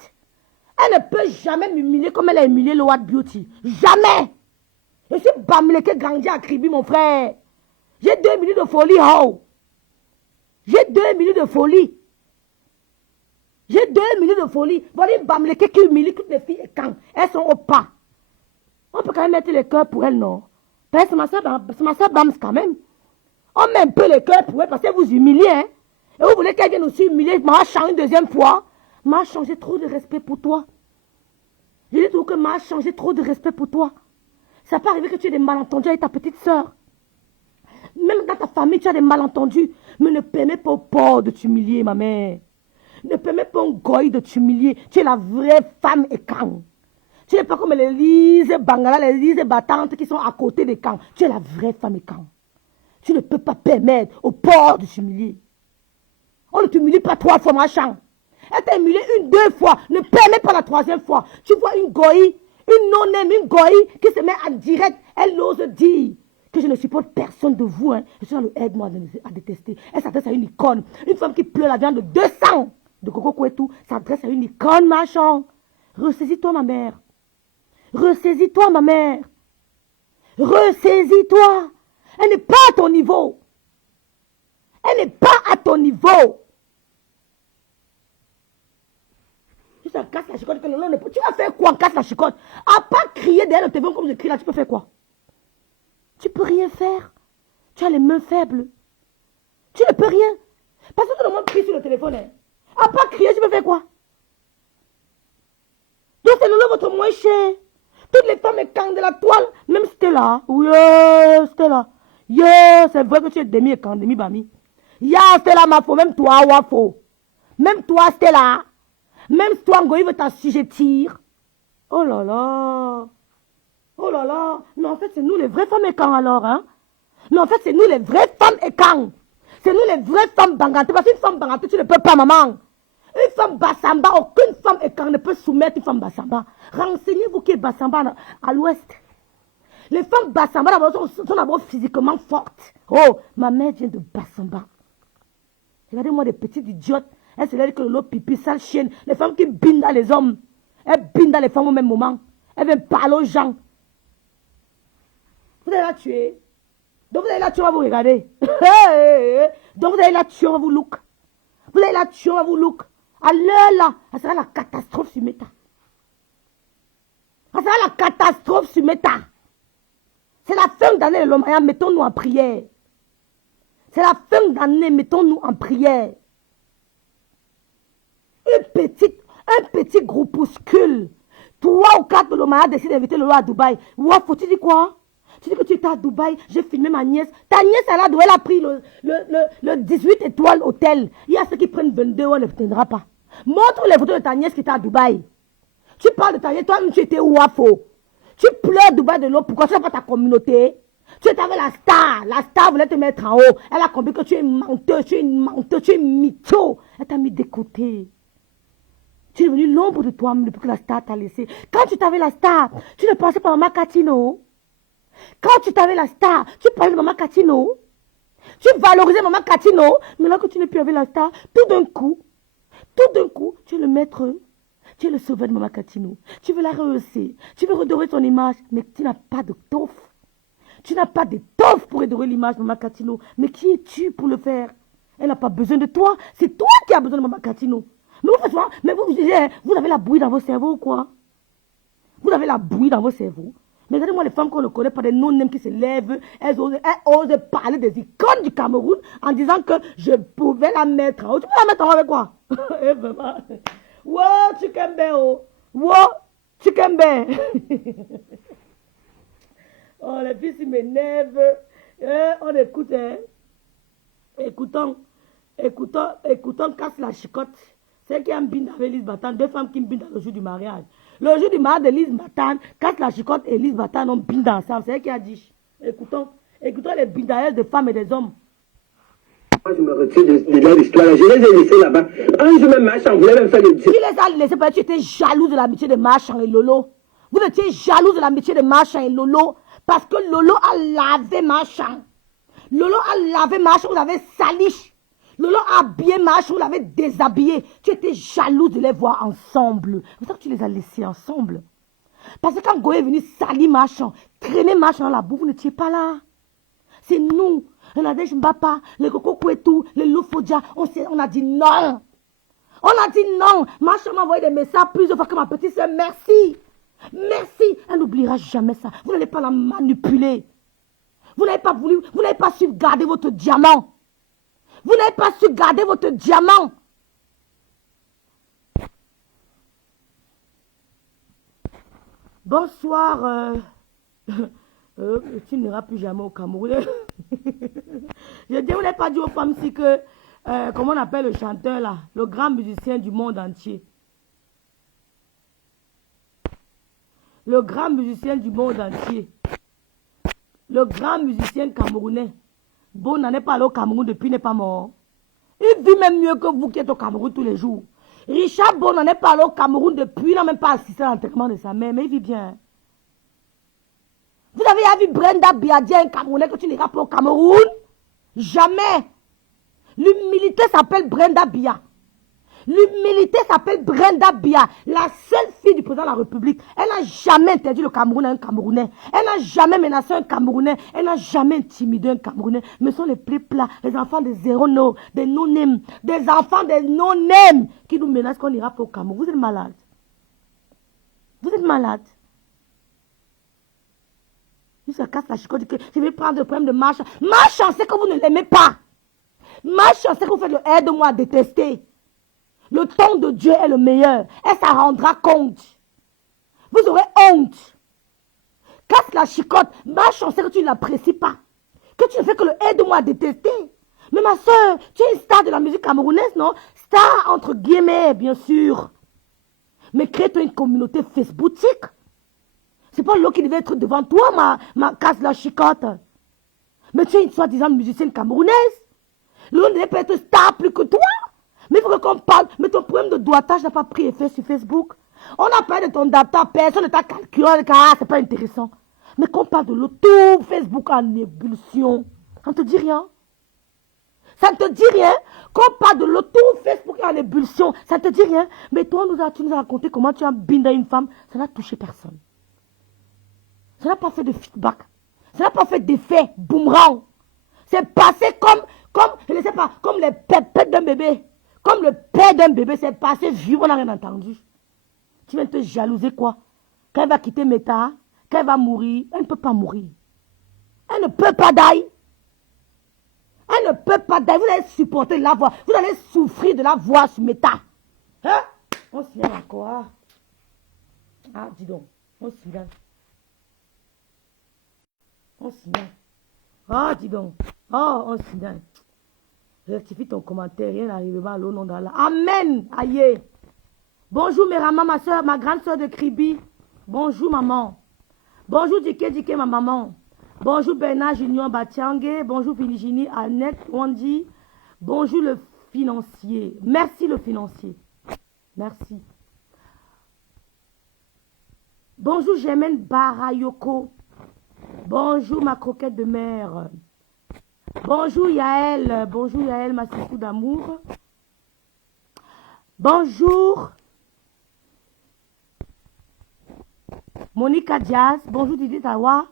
Elle ne peut jamais m'humilier comme elle a humilié Lowat Beauty. Jamais. Je suis Bamileke grandi à Kribi, mon frère. J'ai 2 minutes de folie, oh. J'ai 2 minutes de folie. J'ai 2 minutes de folie. Voilà une bamleke qui humilie toutes les filles et quand elles sont au pas. On peut quand même mettre les cœurs pour elles, non? Parce que c'est ma soeur Bams quand même. On met un peu les cœurs pour elles parce que vous humiliez. Hein? Et vous voulez qu'elle vienne aussi humilier Machan une deuxième fois? Machan, j'ai trop de respect pour toi. Je dis toujours que Machan, j'ai trop de respect pour toi. Ça peut arriver que tu aies des malentendus avec ta petite soeur. Même dans ta famille, tu as des malentendus. Mais ne permets pas au pauvre de t'humilier, ma mère. Ne permets pas au goy de t'humilier. Tu es la vraie femme et quand. Tu n'es pas comme les Lise Bangala, les Lise battantes qui sont à côté des camps. Tu es la vraie femme et quand. Tu ne peux pas permettre au pauvre de t'humilier. On ne t'humilie pas 3 fois, machin. Elle t'a humilié 1, 2 fois. Ne permets pas la 3e fois. Tu vois une goï, une non-aime, une goï qui se met en direct. Elle ose dire que je ne supporte personne de vous. Hein. Je suis dans le aide-moi à détester. Elle s'adresse à une icône. Une femme qui pleure la viande de 200 de Coco Kouetou s'adresse à une icône, machin. Ressaisis-toi, ma mère. Ressaisis-toi, ma mère. Ressaisis-toi. Elle n'est pas à ton niveau. Elle n'est pas à ton niveau. Tu te casses la chicotte. Tu vas faire quoi en casse la chicotte? À part crier derrière le téléphone comme je crie là, tu peux faire quoi? Tu peux rien faire. Tu as les mains faibles. Tu ne peux rien. Parce que tout le monde crie sur le téléphone. Hein. À part crier, tu peux faire quoi? Donc c'est le votre moins cher. Toutes les femmes écangent de la toile. Même Stella. Oui, Stella. Yeah, c'est vrai que tu es demi-écang, demi-bami. Ya, Stella, ma faux. Même toi, Wafo. Même toi, Stella. Même si toi, Ngoï veut t'assujettir. Oh là là. Oh là là. Mais en fait, c'est nous les vraies femmes écang alors, hein. Mais en fait, c'est nous les vraies femmes écang. C'est nous les vraies femmes bangantes. Parce qu'une femme bangante, tu ne peux pas, maman. Une femme Bassamba, aucune femme écang ne peut soumettre une femme Bassamba. Renseignez-vous qui est Bassamba à l'ouest. Les femmes Bassamba sont d'abord physiquement fortes. Oh, ma mère vient de Bassamba. Regardez-moi des petites idiotes. Elle se dit que l'eau pipi, sale chienne. Les femmes qui bindent dans les hommes. Elles bindent dans les femmes au même moment. Elles viennent parler aux gens. Vous allez la tuer. Donc vous allez la tuer, on va vous regarder. Donc vous allez la tuer, on va vous look. Vous allez la tuer, on va vous look. À l'heure là, ça sera la catastrophe sur Meta. Ça sera la catastrophe sur Meta. C'est la fin d'année, le Lomaya, mettons-nous en prière. C'est la fin d'année, mettons-nous en prière. Un petit groupuscule. 3 ou 4 de Lomaya décident d'inviter le roi à Dubaï. Ouais, faut-tu dire quoi? Tu dis que tu étais à Dubaï, j'ai filmé ma nièce. Ta nièce, elle a pris le 18 étoiles hôtel. Il y a ceux qui prennent 22, on ne tiendra pas. Montre les photos de ta nièce qui était à Dubaï. Tu parles de ta nièce, toi-même tu étais où à faux? Tu pleures Dubaï de l'eau, pourquoi tu n'as pas ta communauté? Tu étais avec la star. La star voulait te mettre en haut. Elle a compris que tu es menteuse, tu es une menteuse, tu es mytho. Elle t'a mis de côté. Tu es devenu l'ombre de toi-même depuis que la star t'a laissé. Quand tu t'avais la star, tu ne pensais pas à Maman Catino. Quand tu t'avais la star, tu parlais de Maman Catino. Tu valorisais Maman Catino. Mais là que tu n'es plus avec la star, tout d'un coup, tu es le maître. Tu es le sauveur de Maman Catino. Tu veux la rehausser. Tu veux redorer ton image. Mais tu n'as pas de toffe. Tu n'as pas de toffe pour redorer l'image de Maman Catino. Mais qui es-tu pour le faire? Elle n'a pas besoin de toi. C'est toi qui as besoin de Maman Catino. Mais vous avez la bouillie dans vos cerveaux ou quoi? Vous avez la bouillie dans vos cerveaux. Mais regardez-moi les femmes qu'on ne connaît pas, des non-nèmes qui se lèvent, elles osent parler des icônes du Cameroun en disant que je pouvais la mettre en haut. Tu peux la mettre en haut avec quoi? Wow, chicken bear, oh. Wow, chicken bear. Oh, les filles, ils m'énervent. On écoute, hein. Écoutons, casse la chicotte. C'est qui a un bin avec Lise Batan, 2 femmes qui me bindent le jour du mariage. Le jour du mariage de Lise Batan, casse la chicotte et Lise Batan ont bindé ensemble. C'est elle qui a dit. Écoutons les bindailles de femmes et des hommes. Moi, je me retire de leur histoire. Je les ai laissés là-bas. Un jour même, Machan voulait même faire le dire. Tu les as laissés parce que tu étais jaloux de l'amitié de Machan et Lolo. Vous étiez jaloux de l'amitié de Machan et Lolo parce que Lolo a lavé Machan. Lolo a lavé Machan, vous l'avez sali. Lolo a habillé Machan, vous l'avez déshabillé. Tu étais jaloux de les voir ensemble. C'est pour ça que tu les as laissés ensemble. Parce que quand Goé est venu salir Machan, traîner Machan dans la boue, vous n'étiez pas là. C'est nous. Le Nadège Mbapa, le Coco Kouetou, le Loufodja, on a dit non. On a dit non. Ma soeur m'a envoyé des messages plusieurs fois que ma petite soeur, merci. Merci. Elle n'oubliera jamais ça. Vous n'allez pas la manipuler. Vous n'avez pas voulu, vous n'avez pas su garder votre diamant. Vous n'avez pas su garder votre diamant. Bonsoir. Tu n'iras plus jamais au Cameroun. Je dis, vous n'avez pas dit aux femmes si que, comment on appelle le chanteur là, le grand musicien du monde entier. Le grand musicien du monde entier. Le grand musicien camerounais. Bon, n'en est pas allé au Cameroun depuis, n'est pas mort. Il vit même mieux que vous qui êtes au Cameroun tous les jours. Richard Bon n'en est pas allé au Cameroun depuis, il n'a même pas assisté à l'enterrement de sa mère, mais il vit bien. Vous avez vu Brenda Biadia, un Camerounais, que tu n'iras pas au Cameroun? Jamais. L'humilité s'appelle Brenda Bia. L'humilité s'appelle Brenda Bia, la seule fille du président de la République. Elle n'a jamais interdit le Cameroun à un Camerounais. Elle n'a jamais menacé un Camerounais. Elle n'a jamais intimidé un Camerounais. Mais ce sont les plus plats, les enfants des zéro-no, des no-name, des enfants des no-name qui nous menacent qu'on n'ira pas au Cameroun. Vous êtes malade. Vous êtes malade. Il se casse la chicotte, je vais prendre le problème de Marchand. Marchand, c'est que vous ne l'aimez pas. Marchand, c'est que vous faites le aide-moi à détester. Le temps de Dieu est le meilleur. Elle s'en rendra compte. Vous aurez honte. Casse la chicotte. Marchand, c'est que tu ne l'apprécies pas. Que tu ne fais que le aide-moi à détester. Mais ma soeur, tu es une star de la musique camerounaise, non? Star entre guillemets, bien sûr. Mais crée-toi une communauté Facebook-tique. C'est pas l'eau qui devait être devant toi, ma casse la chicotte. Mais tu es une soi-disant musicienne camerounaise. L'eau ne devait pas être star plus que toi. Mais il faut qu'on parle. Mais ton problème de doigtage n'a pas pris effet sur Facebook. On a parlé de ton data, personne ne t'a calculé, car c'est pas intéressant. Mais qu'on parle de l'eau, tout Facebook en ébullition. Ça ne te dit rien? Ça ne te dit rien? Qu'on parle de l'eau, tout Facebook en ébullition. Ça ne te dit rien? Mais toi, tu nous as raconté comment tu as bindé une femme. Ça n'a touché personne. Ça n'a pas fait de feedback. Ça n'a pas fait d'effet boomerang. C'est passé je ne sais pas, comme les pépettes d'un bébé. Comme le père d'un bébé, c'est passé vieux, on n'a rien entendu. Tu viens te jalouser quoi? Quand elle va quitter Meta, quand elle va mourir, elle ne peut pas mourir. Elle ne peut pas die. Elle ne peut pas die. Vous allez supporter la voix. Vous allez souffrir de la voix sur Meta. Hein? On s'y vient encore. Ah, dis donc. On s'y vient. On s'y vient. Ah, dis donc. Oh, on s'y vient. Rectifie ton commentaire, rien n'arrivera à l'eau non d'Allah. Amen. Aïe. Bonjour Mérama, ma soeur, ma grande soeur de Kribi. Bonjour maman. Bonjour Dike, ma maman. Bonjour Bernard Junior Batiangue. Bonjour Virginie, Annette, Wandi. Bonjour le financier. Merci le financier. Merci. Bonjour Germaine Barayoko. Bonjour ma croquette de mer. Bonjour Yael, ma sisou d'amour. Bonjour Monica Diaz, bonjour Didi Tawa.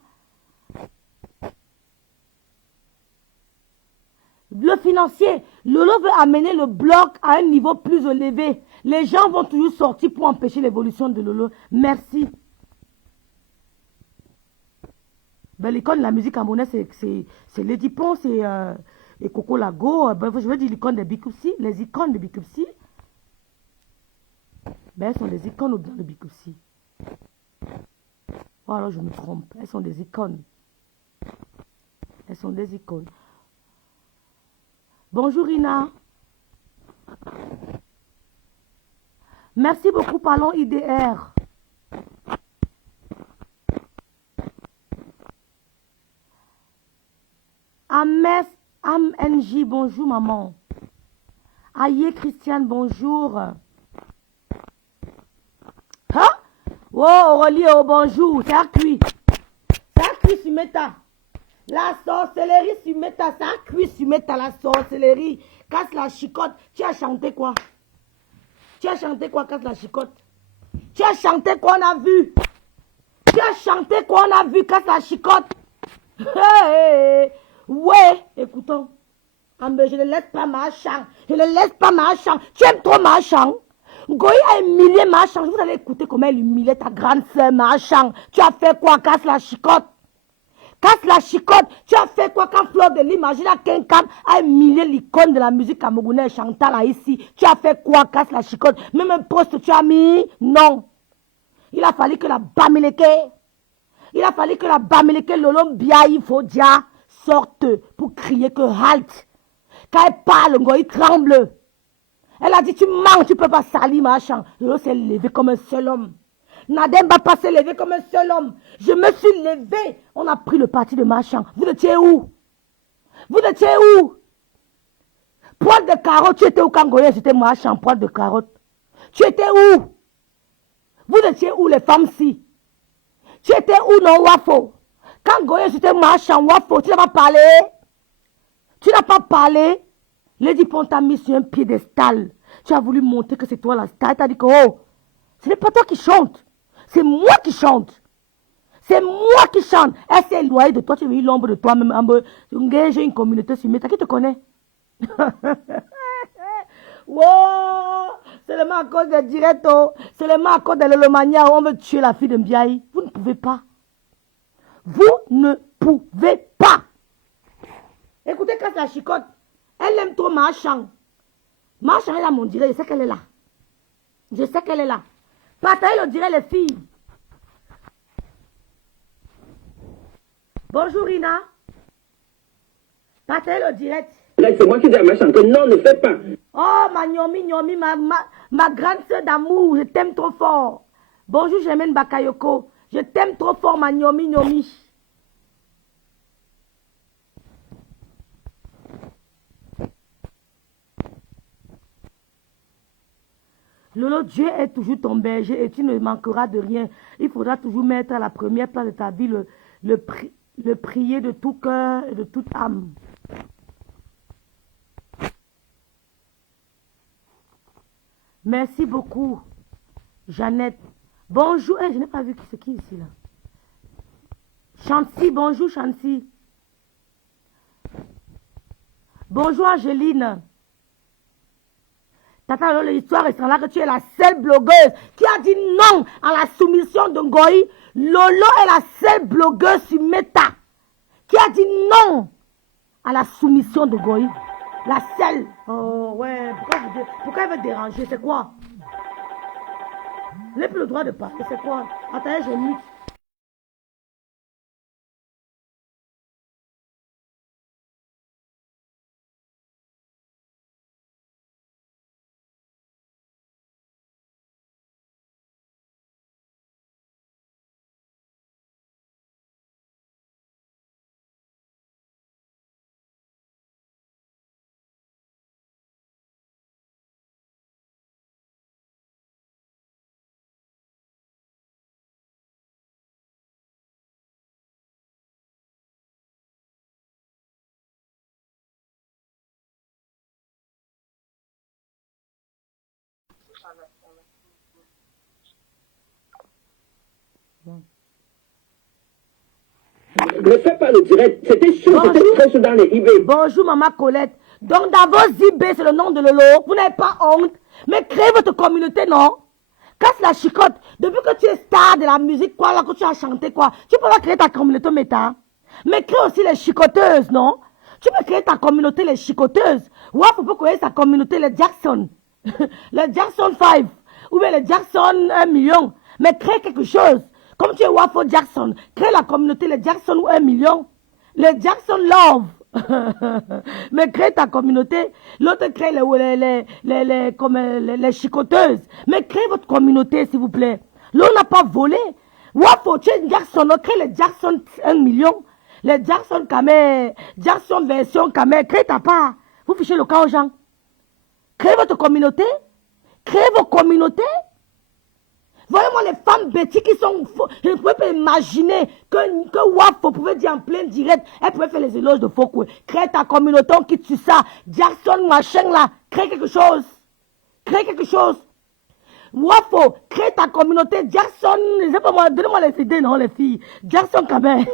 Le financier, Lolo veut amener le bloc à un niveau plus élevé. Les gens vont toujours sortir pour empêcher l'évolution de Lolo. Merci. Ben, l'icône de la musique camerounaise, c'est Lady Pon, c'est Coco Lago. Ben, je veux dire l'icône des Bikupsi. Les icônes de Bikupsi, ben, elles sont des icônes au bien de Bikupsi. Oh, alors je me trompe. Elles sont des icônes. Elles sont des icônes. Bonjour Rina. Merci beaucoup, parlons IDR. AMNJ, bonjour maman. Aïe Christiane, bonjour. Hein? Oh Aurélie, oh bonjour. Ça a cuit. Ça a cuit sur Meta. La sorcellerie sur Meta. Ça a cuit sur Meta, la sorcellerie. Casse la chicotte. Tu as chanté quoi? Tu as chanté quoi, casse la chicotte? Tu as chanté quoi, on a vu? Tu as chanté quoi, on a vu, casse la chicotte? Hey, ouais, écoutons. Ambe, je ne laisse pas Marchand. Je ne laisse pas Marchand. Tu aimes trop Marchand. Goï a humilié Marchand. Vous allez écouter comment elle humiliait ta grande sœur Marchand. Tu as fait quoi? Casse la chicotte. Casse la chicotte. Tu as fait quoi quand Fleur de Lys, imagine à Kenkam, a humilié l'icône de la musique camerounaise Chantal là ici. Tu as fait quoi? Casse la chicotte. Même un poste tu as mis? Non. Il a fallu que la Bamileke, Lolo Biaï Fodia sorte pour crier que halte. Quand elle parle, il tremble. Elle a dit, tu mens, tu ne peux pas salir, machin. Lolo s'est levé comme un seul homme. Nadem va pas se lever comme un seul homme. Je me suis levé. On a pris le parti de machin. Vous étiez où? Vous étiez où? Poil de carotte, tu étais où quand Goya, c'était machin, poil de carotte. Tu étais où? Vous étiez où les femmes-ci? Tu étais où non Wafo? Quand Goya, c'était machin, Wafo, tu n'as pas parlé? Tu n'as pas parlé? Lady Pont t'a mis sur un piédestal. Tu as voulu montrer que c'est toi la star. Tu as dit que oh, ce n'est pas toi qui chante. C'est moi qui chante. C'est moi qui chante. Elle s'est éloignée de toi. Tu as mis l'ombre de toi-même. J'ai une communauté sur Meta. Qui te connaît? Wow! Seulement à cause des directos. Seulement à cause de l'Olomania. On veut tuer la fille de Mbiaï. Vous ne pouvez pas. Vous ne pouvez pas. Écoutez, casse la chicotte. Elle aime trop Marchand. Marchand, elle a mon direct. Je sais qu'elle est là. Je sais qu'elle est là. Partagez le direct, les filles. Bonjour, Rina. Partagez le direct. C'est moi qui dis à Marchand que non, ne fais pas. Oh, ma Nyomi, ma grande soeur d'amour. Je t'aime trop fort. Bonjour, Germaine Bakayoko. Je t'aime trop fort, ma Nyomi. Lolo, Dieu est toujours ton berger et tu ne manqueras de rien. Il faudra toujours mettre à la première place de ta vie le prier de tout cœur et de toute âme. Merci beaucoup, Jeannette. Bonjour. Je n'ai pas vu c'est qui ici là. Chancy, bonjour Chancy. Bonjour Angéline. Tata, l'histoire est là que tu es la seule blogueuse qui a dit non à la soumission de Ngoï. Lolo est la seule blogueuse sur Meta qui a dit non à la soumission de Ngoï. La seule. Oh ouais, pourquoi elle veut déranger? C'est quoi? Elle n'a plus le droit de parler, c'est quoi? Attendez, je mute. Ne fais pas le direct. C'était chaud, c'était très chaud dans les eBay. Bonjour, maman Colette. Donc, dans vos eBay, c'est le nom de Lolo. Vous n'avez pas honte. Mais créez votre communauté, non? Casse la chicotte. Depuis que tu es star de la musique, quoi, là, que tu as chanté, quoi, tu peux pas créer ta communauté Meta. Mais crée aussi les chicoteuses, non? Tu peux créer ta communauté, les chicoteuses. Ouais, faut pas créer sa communauté, les Jackson. Les Jackson 5. Ou bien les Jackson 1 million. Mais crée quelque chose. Comme tu es Wafo Jackson, crée la communauté, les Jackson ou 1 million. Les Jackson Love. Mais crée ta communauté. L'autre crée les chicoteuses. Mais créez votre communauté, s'il vous plaît. L'on n'a pas volé. Wafo, tu es Jackson, crée les Jackson 1 million. Les Jackson Kamer, Jackson version Kamer, crée ta part. Vous fichez le cas aux gens. Créez votre communauté. Créez vos communautés. Voyez-moi les femmes bêtises qui sont faux. Je ne pouvais pas imaginer que Wafo pouvait dire en plein direct. Elle pouvait faire les éloges de Fokwe. Crée ta communauté, on quitte sur ça. Jackson, machin là. Crée quelque chose. Crée quelque chose. Wafo, crée ta communauté. Jackson, je sais pas moi, donnez-moi les idées, non, les filles. Jackson quand même.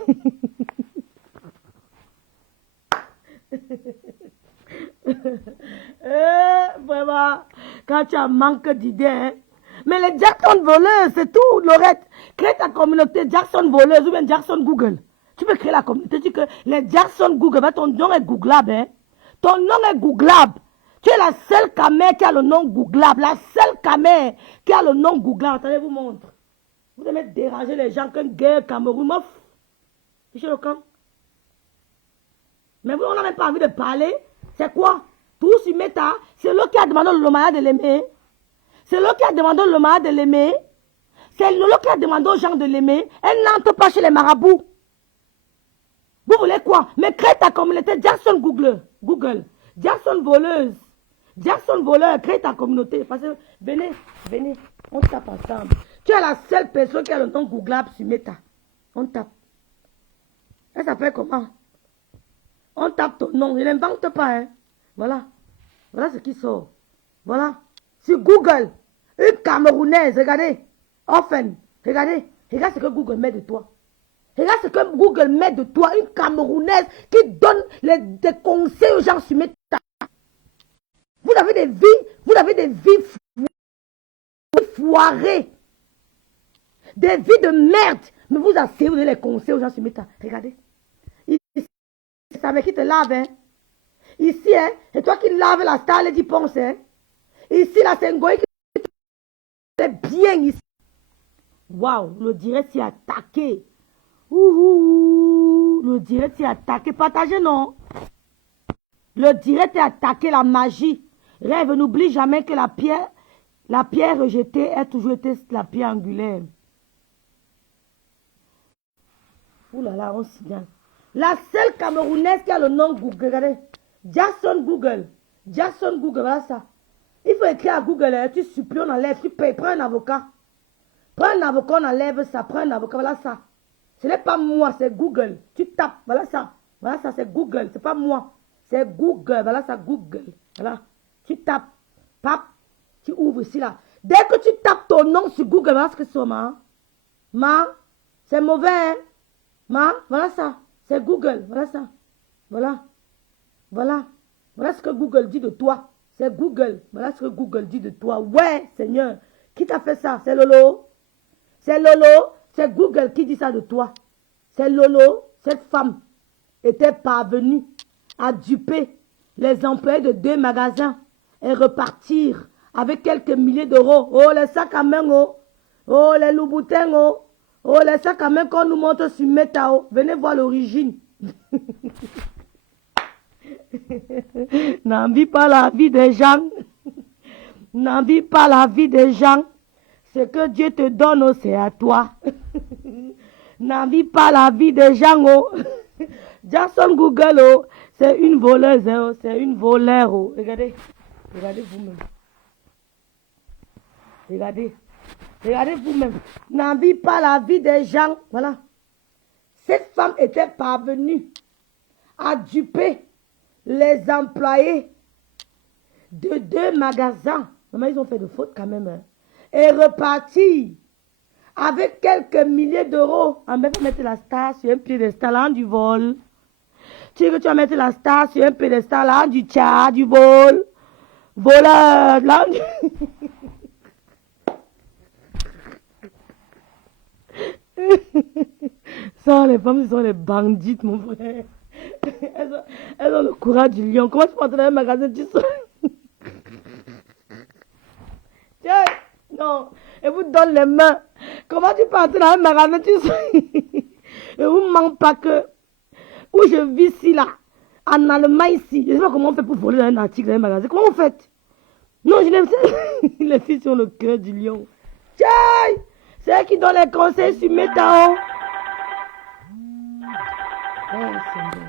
Vraiment, quand tu as manque d'idées, hein. Mais les Jackson voleurs, c'est tout, Laurette. Crée ta communauté Jackson voleuse ou bien Jackson Google. Tu peux créer la communauté, tu dis que les Jackson Google, ton nom est googlable, hein. Ton nom est googlable. Tu es la seule camère qui a le nom googlable. La seule camère qui a le nom googlable. Attendez, je vous montre. Vous aimez déranger les gens qu'un guerre Cameroun m'offre. Fiché le camp. Mais vous, on n'a même pas envie de parler. C'est quoi? Tout sur Meta. C'est l'autre qui a demandé au Lomaya de l'aimer. C'est l'autre qui a demandé au Lomaya de l'aimer. C'est l'autre qui a demandé aux gens de l'aimer. Elle n'entre pas chez les marabouts. Vous voulez quoi? Mais crée ta communauté Jackson Google. Google. Jackson voleuse. Jackson voleur, crée ta communauté. Parce que, venez, venez, on tape ensemble. Tu es la seule personne qui a le nom googlable sur Meta. On tape. Elle s'appelle comment? On tape ton nom. Il n'invente pas, hein. Voilà. Voilà ce qui sort. Voilà. Sur Google. Une Camerounaise, regardez. Orphan. Regardez. Regarde ce que Google met de toi. Regarde ce que Google met de toi. Une Camerounaise qui donne des conseils aux gens sur Meta. Vous avez des vies foirées. Des vies de merde. Mais vous asseyez, vous donnez les conseils aux gens sur Meta. Regardez. C'est avec qui te lave, hein. Ici, hein, c'est toi qui laves la star, elle dit pense, hein. Ici, là, c'est un goy qui est bien ici. Waouh, le direct s'est attaqué. Ouh, le direct s'est attaqué. Partagez, non? Le direct est attaqué, la magie. Rêve, n'oublie jamais que la pierre rejetée a toujours été la pierre angulaire. Ouh là là, on signale. La seule Camerounaise qui a le nom Google, regardez. Jackson Google. Jackson Google, voilà ça. Il faut écrire à Google, hein, tu supplies, on enlève, tu payes, prends un avocat. Prends un avocat, on enlève ça, prends un avocat, voilà ça. Ce n'est pas moi, c'est Google. Tu tapes, voilà ça. Voilà ça, c'est Google, c'est pas moi. C'est Google, voilà ça, Google. Voilà. Tu tapes, pap, tu ouvres ici là. Dès que tu tapes ton nom sur Google, voilà ce que c'est, ma, c'est mauvais, hein. Voilà ça. C'est Google. Voilà ça. Voilà. Voilà. Voilà ce que Google dit de toi. C'est Google. Voilà ce que Google dit de toi. Ouais, Seigneur. Qui t'a fait ça? C'est Lolo. C'est Lolo. C'est Google qui dit ça de toi. C'est Lolo. Cette femme était parvenue à duper les employés de 2 magasins et repartir avec quelques milliers d'euros. Oh, les sacs à main, oh. Oh, les louboutins, oh. Oh, les sacs à main qu'on nous montre sur Meta, oh. Venez voir l'origine. N'envie pas la vie des gens. N'envie pas la vie des gens. Ce que Dieu te donne, oh, c'est à toi. N'envie pas la vie des gens, oh. Jackson Google, oh, c'est une voleuse, oh. C'est une voleur, oh. Regardez. Regardez vous-même. Regardez. Regardez vous-même. N'envie pas la vie des gens. Voilà. Cette femme était parvenue à duper les employés de 2 magasins. Maman, ils ont fait de fautes quand même. Hein. Et reparti avec quelques milliers d'euros. En même temps, mettre la star sur un piédestal en du vol. Tu veux que tu vas mettre la star sur un piédestal en du tcha, du vol. Voleur. Là, ça, les femmes, ce sont les bandites, mon frère. Elles ont le courage du lion. Comment tu peux entrer dans un magasin, tu sors? Tiens, non. Et vous donne les mains. Comment tu peux entrer dans un magasin, tu sors? Et vous ne ment pas que où je vis ici, là, en Allemagne, ici. Je ne sais pas comment on fait pour voler dans un article dans un magasin. Comment on fait? Non, je n'aime pas. Les filles sont le cœur du lion. Tiens, c'est elles qui donnent les conseils sur Métao. Oh, Seigneur.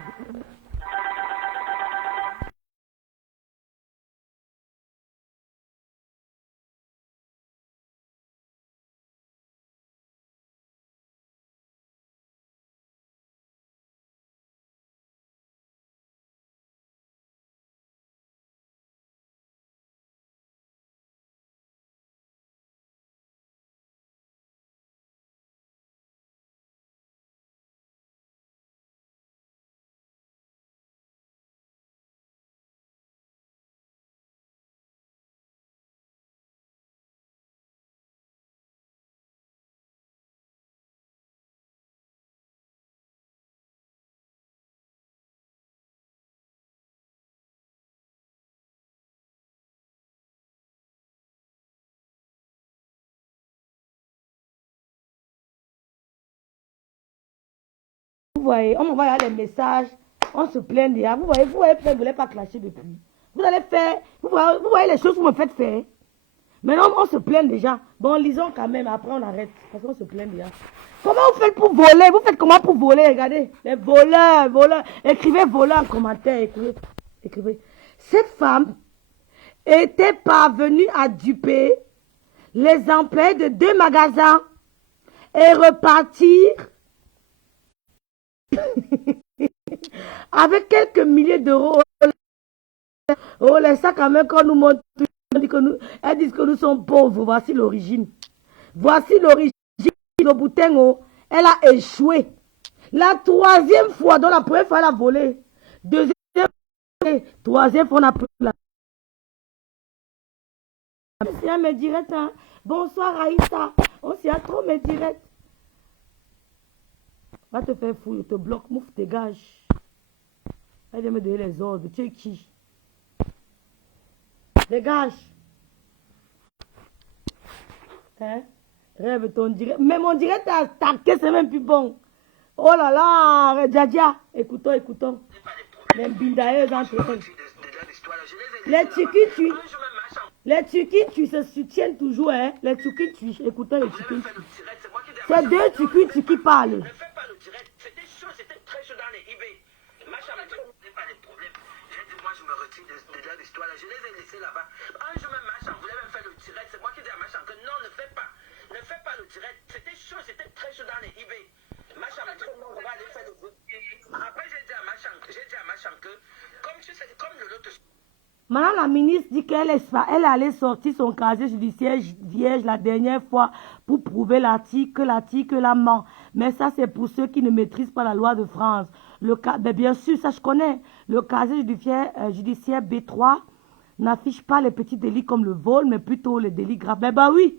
voyez, on m'envoie les messages, on se plaint déjà. Vous voyez, peut-être que vous ne voulez pas clasher depuis. Vous allez faire, vous voyez les choses que vous me faites faire. Maintenant, on se plaint déjà. Bon, lisons quand même, après on arrête. Parce qu'on se plaint déjà. Comment vous faites pour voler? Vous faites comment pour voler? Regardez, les voleurs. Écrivez voleur en commentaire, écrivez. Cette femme était parvenue à duper les employés de 2 magasins et repartir avec quelques milliers d'euros. Oh, les sacs à main qu'on nous montre, elles disent que nous sommes pauvres. Voici l'origine. Voici l'origine. Le boutin, elle a échoué. La 3e fois, donc la première fois, elle a volé. 2e fois, 3e fois, on a pris la. C'est un mes directs, hein. Bonsoir Raïssa. On s'y a trop mes directs. Va te faire fouiller, te bloque, mouf, dégage. Elle vient me donner les ordres. Tu es qui? Dégage. Hein? Rêve ton direct. Mais mon direct est attaqué, c'est même plus bon. Oh là là, Djadia. Écoutons. Les bindaïeuses entre elles. Les Tchiki se soutiennent toujours, hein. Les Tchiki, écoutez les Tchiki. C'est 2 Tchiki qui parlent. Ne fais pas le direct. C'était chaud, c'était très chaud dans les eBay. Machin, mais pas de problème. J'ai dit, moi, je me retire de l'histoire là. Je les ai laissés là-bas. Un jour même, Machin voulait même faire le direct. C'est moi qui dis à Machin que non, ne fais pas. Ne fais pas le direct. C'était chaud, c'était très chaud dans les eBay. Machin, mais on va aller faire le groupe. Après, j'ai dit à Machin que, comme tu sais, comme le lot te... Madame la ministre dit qu'elle allait sortir son casier judiciaire vierge la dernière fois pour prouver l'article la ment. Mais ça, c'est pour ceux qui ne maîtrisent pas la loi de France. Ben bien sûr, ça je connais. Le casier judiciaire B3 n'affiche pas les petits délits comme le vol, mais plutôt les délits graves. Ben oui,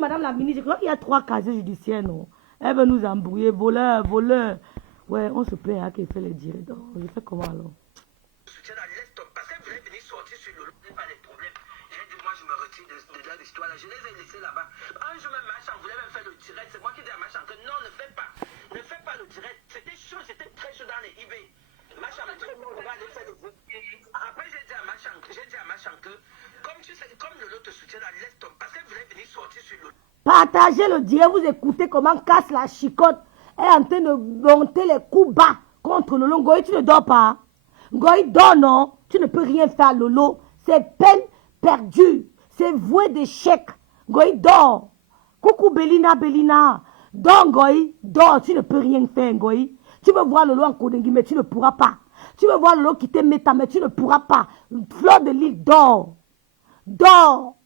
madame la ministre, je crois qu'il y a 3 casiers judiciaires, non? Elle veut nous embrouiller, voleur. Ouais, on se plaint hein, qu'elle fait les directs. Oh, je fais comment alors? Je les ai laissés là-bas. Un jour même, Machin voulait même faire le direct. C'est moi qui dis à Machin que non, ne fais pas. Ne fais pas le direct. C'était chaud, c'était très chaud dans les eBay. Machin, mais tout le monde va aller faire le groupe. Après, j'ai dit à Machin que, comme tu sais, comme le lot te soutient, laisse tomber. Parce qu'elle voulait venir sortir sur le. Partagez le direct, vous écoutez comment casse la chicotte. Elle est en train de monter les coups bas contre Lolo. Ngoï, tu ne dors pas. Ngoï, dors, non. Tu ne peux rien faire, Lolo. C'est peine perdue. C'est voué d'échec. Ngoï, dors. Coucou Belina. Dors, Ngoï. Dors. Tu ne peux rien faire, Ngoï. Tu veux voir Lolo en Kodengui, mais tu ne pourras pas. Tu veux voir Lolo quitter Meta, mais tu ne pourras pas. Fleur de Lille, dors. Dors.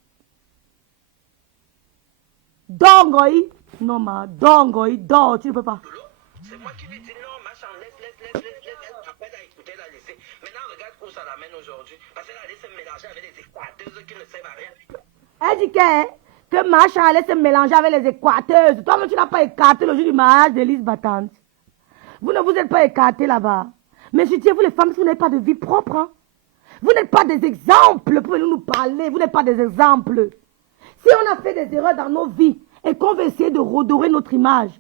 Dors, Ngoï. Non, ma. Dors, Ngoï. Dors. Tu ne peux pas. C'est moi qui lui dis non, Machin, laisse. Après, t'as écouté, elle a laissé. Maintenant, regarde où ça l'amène aujourd'hui. Parce qu'elle allait se mélanger avec les équateuses qui ne servent à rien. Elle dit que Machin allait se mélanger avec les équateuses. Toi-même, tu n'as pas écarté le jour du mariage d'Élise Battante. Vous ne vous êtes pas écarté là-bas. Mais je dis, vous les femmes, vous n'avez pas de vie propre. Hein? Vous n'êtes pas des exemples pour nous parler. Vous n'êtes pas des exemples. Si on a fait des erreurs dans nos vies et qu'on veut essayer de redorer notre image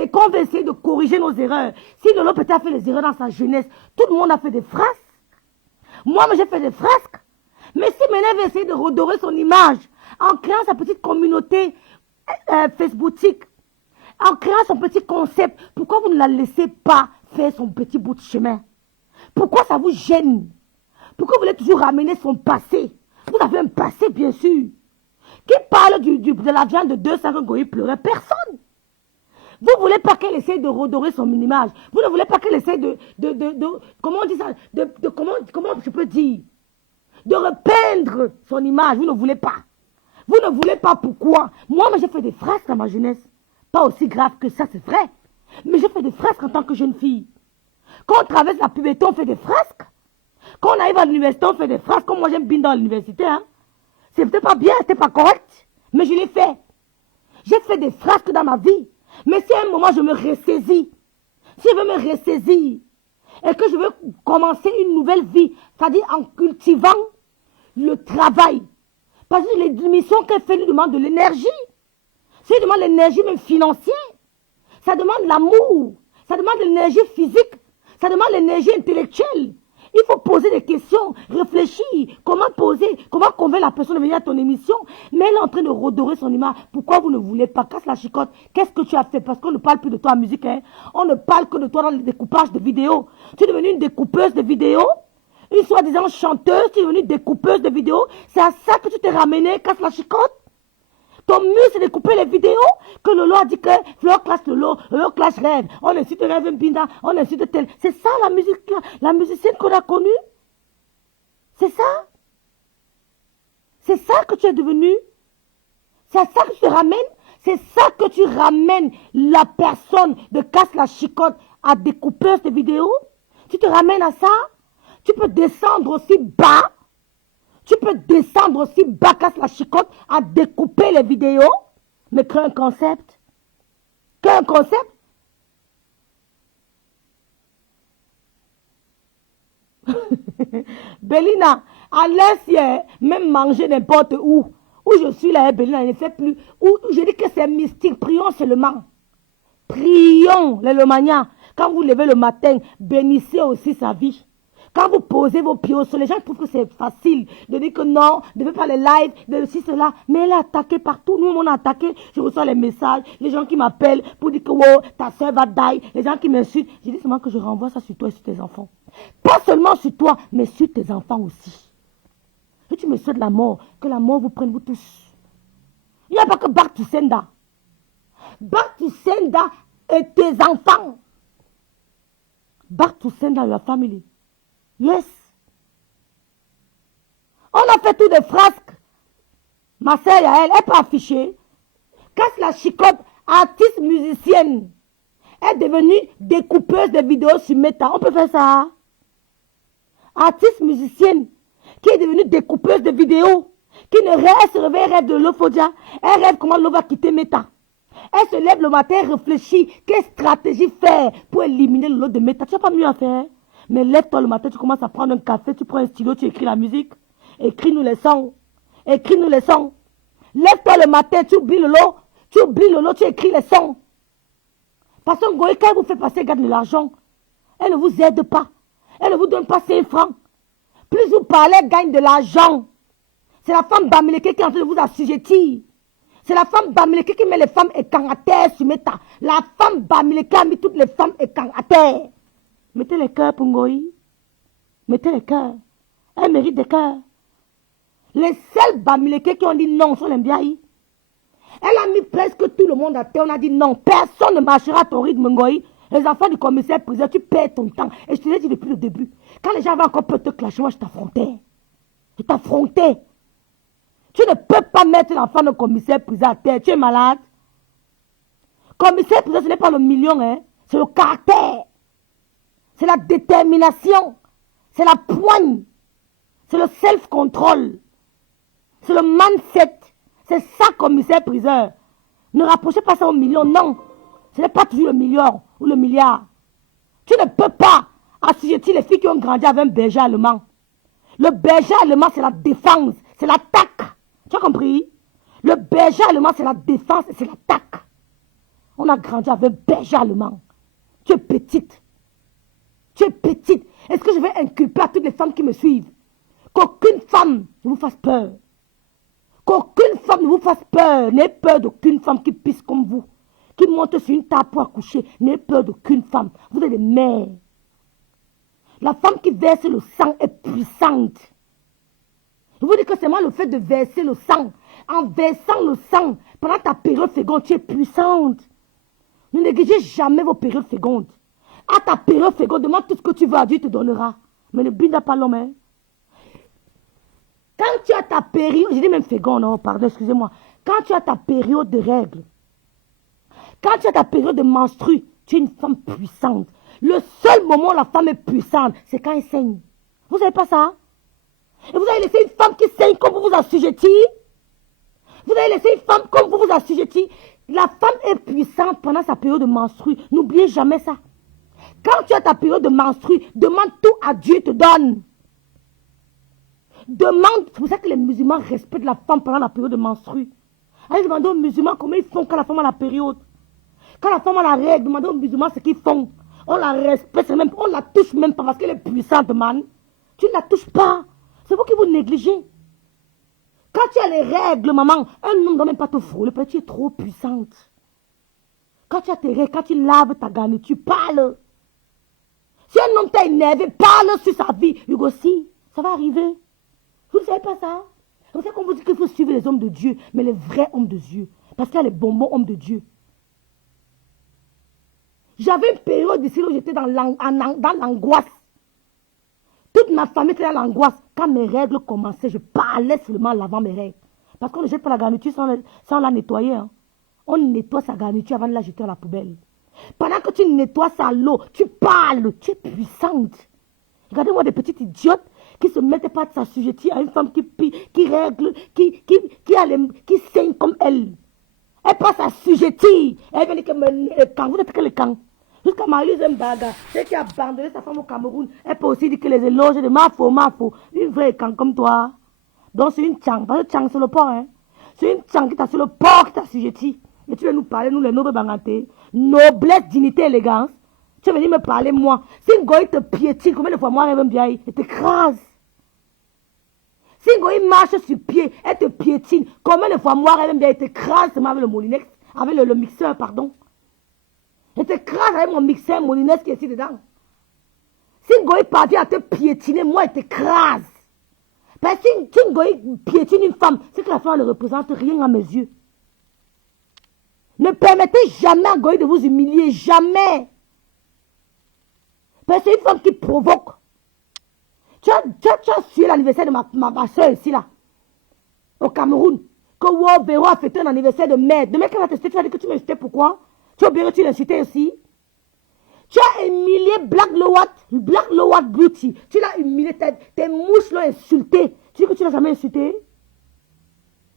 et qu'on veut essayer de corriger nos erreurs, si Lolo peut-être a fait des erreurs dans sa jeunesse, tout le monde a fait des frasques. Moi, j'ai fait des frasques. Mais si Ménève veut essayer de redorer son image en créant sa petite communauté Facebookique, en créant son petit concept, pourquoi vous ne la laissez pas faire son petit bout de chemin? Pourquoi ça vous gêne? Pourquoi vous voulez toujours ramener son passé? Vous avez un passé, bien sûr. Qui parle de la viande de 200 Ngoï pleurait? Personne. Vous ne voulez pas qu'elle essaye de redorer son image. Vous ne voulez pas qu'elle essaye comment on dit ça? Comment je peux dire? De repeindre son image. Vous ne voulez pas. Vous ne voulez pas pourquoi? Moi, j'ai fait des frasques dans ma jeunesse. Pas aussi grave que ça, c'est vrai. Mais j'ai fait des frasques en tant que jeune fille. Quand on traverse la puberté, on fait des frasques. Quand on arrive à l'université, on fait des frasques. Comme moi, j'aime bien dans l'université. Hein. C'est peut-être pas bien, c'était pas correct. Mais je l'ai fait. J'ai fait des frasques dans ma vie. Mais si à un moment, je me ressaisis, si je veux me ressaisir, et que je veux commencer une nouvelle vie, c'est-à-dire en cultivant le travail. Parce que les missions qu'elle fait nous demandent de l'énergie. Ça demande l'énergie même financière. Ça demande l'amour. Ça demande de l'énergie physique. Ça demande de l'énergie intellectuelle. Il faut poser des questions, réfléchir, comment poser, comment convaincre la personne de venir à ton émission. Mais elle est en train de redorer son image. Pourquoi vous ne voulez pas? Casse la chicotte. Qu'est-ce que tu as fait? Parce qu'on ne parle plus de toi en musique. Hein? On ne parle que de toi dans le découpage de vidéos. Tu es devenue une découpeuse de vidéos. Une soi-disant chanteuse, tu es devenue découpeuse de vidéos. C'est à ça que tu t'es ramené, casse la chicotte. Ton mur, c'est de couper les vidéos que Lolo a dit que Fleur classe Lolo classe rêve. On insulte Rêve Mbinda, on insulte tel. C'est ça la musique, la musicienne qu'on a connue. C'est ça. C'est ça que tu es devenu. C'est à ça que tu te ramènes. C'est ça que tu ramènes la personne de casse la chicotte à découpeuse de vidéos. Tu te ramènes à ça. Tu peux descendre aussi bas. Tu peux descendre aussi bas, casse la chicotte, à découper les vidéos, mais crée un concept. Crée un concept. Bélina, à l'aise, même manger n'importe où je suis là, Bélina, ne fait plus. Où je dis que c'est mystique, prions seulement. Prions, les Lomania. Quand vous levez le matin, bénissez aussi sa vie. Quand vous posez vos pieds au sol, les gens trouvent que c'est facile de dire que non, de faire les lives, de ceci, cela. Mais elle est attaquée partout. Nous, on est attaqué. Je reçois les messages, les gens qui m'appellent pour dire que wow, ta soeur va die. Les gens qui m'insultent. Je dis seulement que je renvoie ça sur toi et sur tes enfants. Pas seulement sur toi, mais sur tes enfants aussi. Et tu me souhaites la mort, que la mort vous prenne vous tous. Il n'y a pas que Bart Senda. Bart Senda et tes enfants. Bart Senda et la famille. Yes. On a fait tout des frasques. Ma soeur Yael, elle peut afficher. Casse la chicotte, artiste musicienne. Elle est devenue découpeuse de vidéos sur Meta. On peut faire ça. Artiste musicienne qui est devenue découpeuse de vidéos. Qui ne rêve, se réveille, rêve de Lofodia. Elle rêve comment l'eau va quitter Meta. Elle se lève le matin et réfléchit. Quelle stratégie faire pour éliminer le lot de Meta. Tu n'as pas mieux à faire. Mais lève-toi le matin, tu commences à prendre un café, tu prends un stylo, tu écris la musique. Écris-nous les sons. Écris-nous les sons. Lève-toi le matin, tu oublies le lot. Tu oublies le lot, tu écris les sons. Parce que Ngoï, quand elle vous fait passer, garde de l'argent. Elle ne vous aide pas. Elle ne vous donne pas 5 francs. Plus vous parlez, elle gagne de l'argent. C'est la femme Bamileke qui est en train de vous assujettir. C'est la femme Bamileke qui met les femmes écans à terre sur Meta. La femme Bamileke a mis toutes les femmes écans à terre. Mettez les cœurs pour Ngoï. Mettez les cœurs. Elle mérite des cœurs. Les seuls Bamileke qui ont dit non sont les Mbiaï. Elle a mis presque tout le monde à terre. On a dit non. Personne ne marchera à ton rythme, Ngoï. Les enfants du commissaire priseur, tu perds ton temps. Et je te l'ai dit depuis le début. Quand les gens avaient encore peur de te clasher, moi je t'affrontais. Je t'affrontais. Tu ne peux pas mettre l'enfant du commissaire priseur à terre. Tu es malade. Commissaire priseur, ce n'est pas le million, hein. C'est le caractère. C'est la détermination. C'est la poigne. C'est le self-control. C'est le mindset. C'est ça, commissaire priseur. Ne rapprochez pas ça au million, non. Ce n'est pas toujours le million ou le milliard. Tu ne peux pas assujettir les filles qui ont grandi avec un berger allemand. Le berger allemand, c'est la défense. C'est l'attaque. Tu as compris? Le berger allemand, c'est la défense et c'est l'attaque. On a grandi avec un berger allemand. Tu es petite. Tu es petite. Est-ce que je vais inculper à toutes les femmes qui me suivent qu'aucune femme ne vous fasse peur? Qu'aucune femme ne vous fasse peur. N'ayez peur d'aucune femme qui pisse comme vous, qui monte sur une table pour accoucher. N'ayez peur d'aucune femme. Vous êtes des mères. La femme qui verse le sang est puissante. Je vous dis que c'est moi le fait de verser le sang. En versant le sang, pendant ta période féconde, tu es puissante. Ne négligez jamais vos périodes fécondes. À ta période féconde, demande tout ce que tu veux à Dieu, te donnera. Mais ne binda pas l'homme. Hein? Quand tu as ta période, je dis même féconde, non, pardon, excusez-moi. Quand tu as ta période de règles, quand tu as ta période de menstrue, tu es une femme puissante. Le seul moment où la femme est puissante, c'est quand elle saigne. Vous savez pas ça? Et vous avez laissé une femme qui saigne comme vous vous assujettir? Vous avez laissé une femme comme vous vous assujettir? La femme est puissante pendant sa période de menstrue. N'oubliez jamais ça. Quand tu as ta période de menstrue, demande tout à Dieu, te donne. Demande, c'est pour ça que les musulmans respectent la femme pendant la période de menstrue. Allez demander aux musulmans comment ils font quand la femme a la période. Quand la femme a la règle, demandez aux musulmans ce qu'ils font. On la respecte même, on la touche même pas parce qu'elle est puissante, man. Tu ne la touches pas. C'est vous qui vous négligez. Quand tu as les règles, maman, un homme ne doit même pas te frôler parce que tu es trop puissante. Quand tu as tes règles, quand tu laves ta garniture, parle. Si un homme t'a énervé, parle sur sa vie. Hugo, si, ça va arriver. Vous ne savez pas ça? C'est pour ça qu'on vous dit qu'il faut suivre les hommes de Dieu, mais les vrais hommes de Dieu. Parce qu'il y a les bonbons hommes de Dieu. J'avais une période ici où j'étais dans l'angoisse. Toute ma famille était dans l'angoisse. Quand mes règles commençaient, je parlais seulement avant mes règles. Parce qu'on ne jette pas la garniture sans la nettoyer. Hein. On nettoie sa garniture avant de la jeter à la poubelle. Pendant que tu nettoies ça à l'eau, tu parles, tu es puissante. Regardez-moi des petites idiotes qui se mettent pas de s'assujettir à une femme qui règle, qui saigne comme elle. Elle passe s'assujettir. Elle vient dire que le camp, vous n'êtes que le camp. Jusqu'à Marie-Lise Mbaga, celle qui a abandonné sa femme au Cameroun, elle peut aussi dire que les éloges de Mafo, une vraie camp comme toi. Donc c'est une tchang, parce que tchang c'est le port. Hein. C'est une tchang qui t'a sur le port qui t'a assujetti. Et tu veux nous parler, nous les nobles bangantés, noblesse, dignité, élégance. Tu veux venir me parler, moi. Si une goï te piétine, combien de fois moi, elle va me bien, elle t'écrase. Si une goï marche sur pied, elle te piétine, combien de fois moi, elle va me bien, elle t'écrase avec le molinex, avec le mixeur, pardon. Elle t'écrase avec mon mixeur molinex qui est ici dedans. Si une goï parvient à te piétiner, moi, elle t'écrase. Parce que si une goï piétine une femme, c'est que la femme ne représente rien à mes yeux. Ne permettez jamais à goï de vous humilier, jamais. Parce que c'est une femme qui provoque. Tu as suivi l'anniversaire de ma soeur ici, là, au Cameroun. Que Wobero a fêté un anniversaire de merde. Demain, quand elle va te tu vas dire que tu m'as insulté, pourquoi? Tu as oublié que tu l'as insulté aussi. Tu as humilié Black Lowat Beauty. Tu l'as humilié, tes mouches l'ont insulté. Tu dis que tu l'as jamais insulté?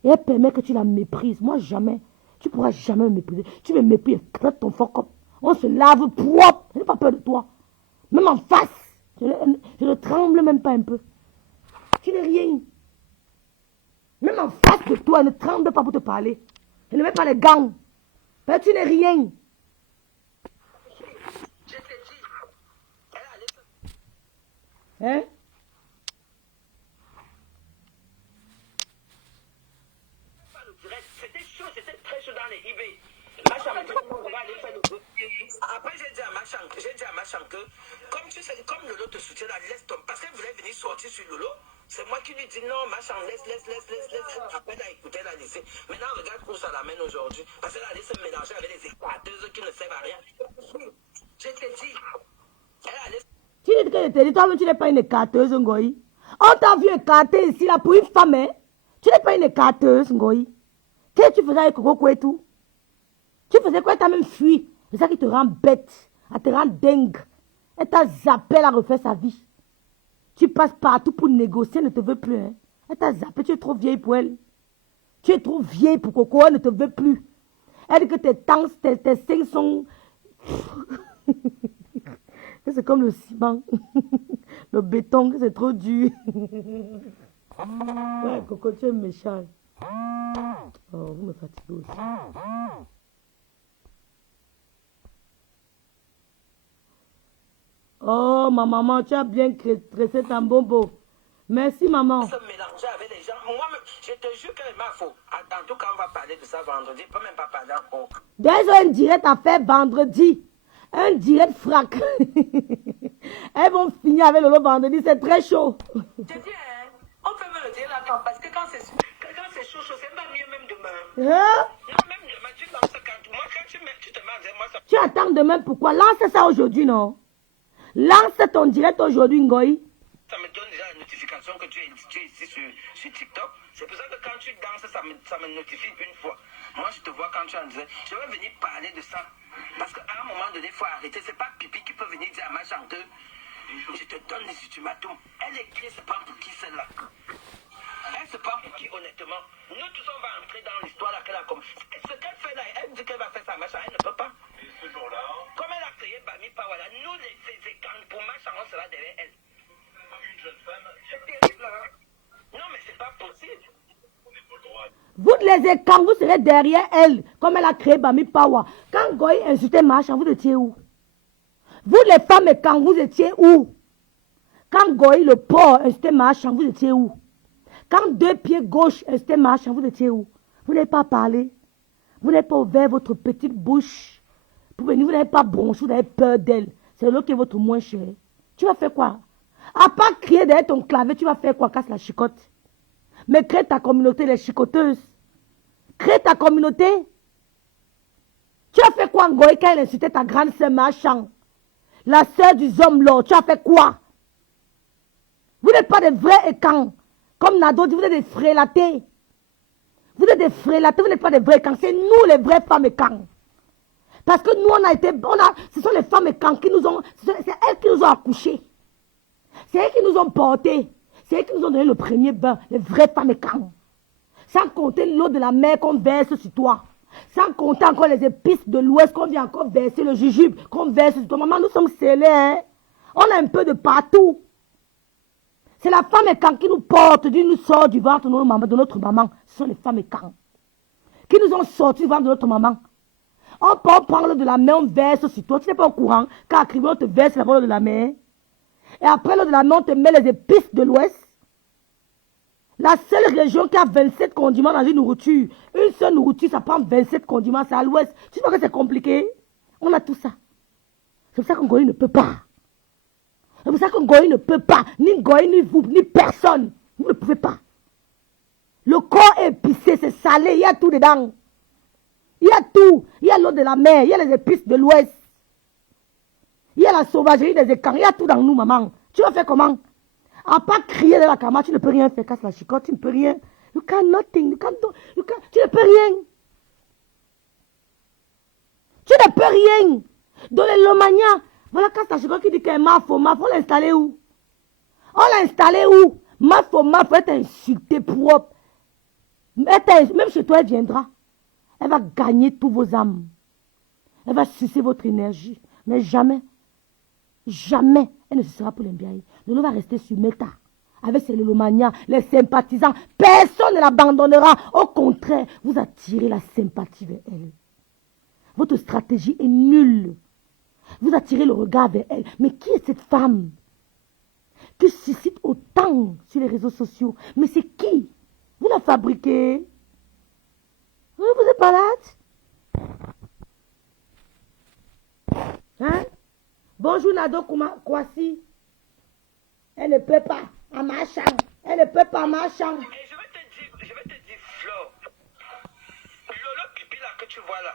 Et elle permet que tu la méprises. Moi, jamais. Tu ne pourras jamais me mépriser. Tu me méprises, traite ton fuck up. On se lave propre. Je n'ai pas peur de toi. Même en face. Je ne tremble même pas un peu. Tu n'es rien. Même en face de toi, ne tremble pas pour te parler. Je ne mets pas les gants. Mais tu n'es rien. Je t'ai dit. Hein? C'était chaud, c'était très chaud dans les eBay. Après, j'ai dit à Machan que, comme tu sais, comme Lolo te soutient, là, laisse tomber. Parce qu'elle voulait venir sortir sur Lolo. C'est moi qui lui dis non, Machan, laisse. Après, elle a écouté, elle a laissé. Maintenant, regarde où ça l'amène aujourd'hui. Parce qu'elle a laissé se mélanger avec les équateuses qui ne servent à rien. Je t'ai dit. Elle a laissé. Tu dis que je t'ai dit, toi-même, tu n'es pas une écarteuse, Ngoï. On t'a vu écarter ici, là, pour une femme, hein? Tu n'es pas une écarteuse, Ngoï. Qu'est-ce que tu faisais avec Coco et tout? Tu faisais quoi? Tu as même fui. C'est ça qui te rend bête. Elle te rend dingue. Elle t'a zappé, elle a refait sa vie. Tu passes partout pour négocier, elle ne te veut plus. Hein? Elle t'a zappé, tu es trop vieille pour elle. Tu es trop vieille pour Coco, elle ne te veut plus. Elle dit que tes tangs, tes seins sont... c'est comme le ciment. Le béton, c'est trop dur. Ouais, Coco, tu es méchant. Oh, vous me fatiguez aussi. Oh, ma maman, tu as bien tressé ta bombo. Merci, maman. Se mélanger avec les gens. Moi-même, je te jure qu'elle m'a faux. En tout cas, on va parler de ça vendredi. On ne peut même pas parler encore. Déjà, un direct à faire vendredi. Un direct frac. Elles vont finir avec le lot vendredi. C'est très chaud. Je dis, hein, on peut me le dire là, parce que quand c'est chaud, c'est pas mieux même demain. Hein? Non, même demain, tu lances quand moi, quand tu te mets, moi, ça... Tu attends demain pourquoi? Lance ça aujourd'hui, non? Lance ton direct aujourd'hui, Ngoï. Ça me donne déjà la notification que tu es ici sur TikTok. C'est pour ça que quand tu danses, ça me notifie une fois. Moi, je te vois quand tu en disais, je vais venir parler de ça. Parce qu'à un moment donné, il faut arrêter. C'est pas Pipi qui peut venir dire à ma chanteuse, je te donne des ultimatums. Elle écrit, c'est pas pour qui celle-là. Elle, c'est pas pour qui, honnêtement. Nous tous, on va entrer dans l'histoire qu'elle a comme. Ce qu'elle fait là, elle dit qu'elle va faire ça, machin, elle ne peut pas. Comme elle a créé Bami Pawala, nous, ces écrans, pour machin, on sera derrière elle. Une jeune femme. C'est terrible, hein? Non, mais c'est pas possible. Vous les écarts, vous serez derrière elle, comme elle a créé Bami Power. Quand Goy insultait Machan, vous étiez où? Vous les femmes, quand vous étiez où? Quand Goï le porc était marchand, vous étiez où? Quand deux pieds gauche étaient marchand, vous étiez où? Vous n'avez pas parlé. Vous n'avez pas ouvert votre petite bouche. Pour venir, vous n'avez pas bronché, vous avez peur d'elle. C'est l'autre qui est votre moins cher. Tu vas faire quoi? À part crier derrière ton clavier, tu vas faire quoi? Casse la chicotte. Mais crée ta communauté, les chicoteuses. Crée ta communauté. Tu as fait quoi, Ngoï, quand elle insultait ta grande sœur marchand? La sœur du homme là, tu as fait quoi? Vous n'êtes pas des vrais écans. Comme Nado dit, vous êtes des frélatés. Vous êtes des frélatés, vous n'êtes pas des vrais écans. C'est nous les vraies femmes écans. Parce que nous, ce sont les femmes écans qui nous ont, c'est elles qui nous ont accouchés. C'est elles qui nous ont portés. C'est elles qui nous ont donné le premier bain, les vraies femmes écans. Sans compter l'eau de la mer qu'on verse sur toi. Sans compter encore les épices de l'ouest qu'on vient encore verser, le jujube qu'on verse sur toi. Maman, nous sommes scellés, hein? On a un peu de partout. C'est la femme écan qui nous porte, qui nous sort du ventre de notre maman. Ce sont les femmes écan qui nous ont sorti du ventre de notre maman. On prend l'eau de la mer, on verse sur toi. Tu n'es pas au courant. Quand on te verse l'eau de la mer. Et après l'eau de la mer, on te met les épices de l'ouest. La seule région qui a 27 condiments dans une nourriture. Une seule nourriture, ça prend 27 condiments. C'est à l'ouest. Tu vois que c'est compliqué? On a tout ça. C'est pour ça qu'un Goï ne peut pas. C'est pour ça qu'un Goï ne peut pas. Ni Goï, ni vous, ni personne. Vous ne pouvez pas. Le corps est épicé, c'est salé. Il y a tout dedans. Il y a tout. Il y a l'eau de la mer. Il y a les épices de l'ouest. Il y a la sauvagerie des écans. Il y a tout dans nous, maman. Tu vas faire comment? À part crier de la caméra, tu ne peux rien faire. Casse la chicotte, tu ne peux rien. You can nothing. Tu ne peux rien. Tu ne peux rien. Dans les Lomania, voilà casse la chicotte qui dit qu'elle m'a faux. On l'a installé où? On l'a installé où? Ma faux, être insultée propre. Même chez toi, elle viendra. Elle va gagner tous vos âmes. Elle va sucer votre énergie. Mais jamais, jamais, elle ne sera pour l'Mbiaï. Lolo va rester sur Meta. Avec ses Lolomania, les sympathisants. Personne ne l'abandonnera. Au contraire, vous attirez la sympathie vers elle. Votre stratégie est nulle. Vous attirez le regard vers elle. Mais qui est cette femme qui suscite autant sur les réseaux sociaux? Mais c'est qui? Vous la fabriquez? Vous êtes malade? Hein? Bonjour Nado Kwasi. Elle ne peut pas en marchant. Elle ne peut pas en marchant. Et je vais te dire, Flo. Lolo Pipi là que tu vois là.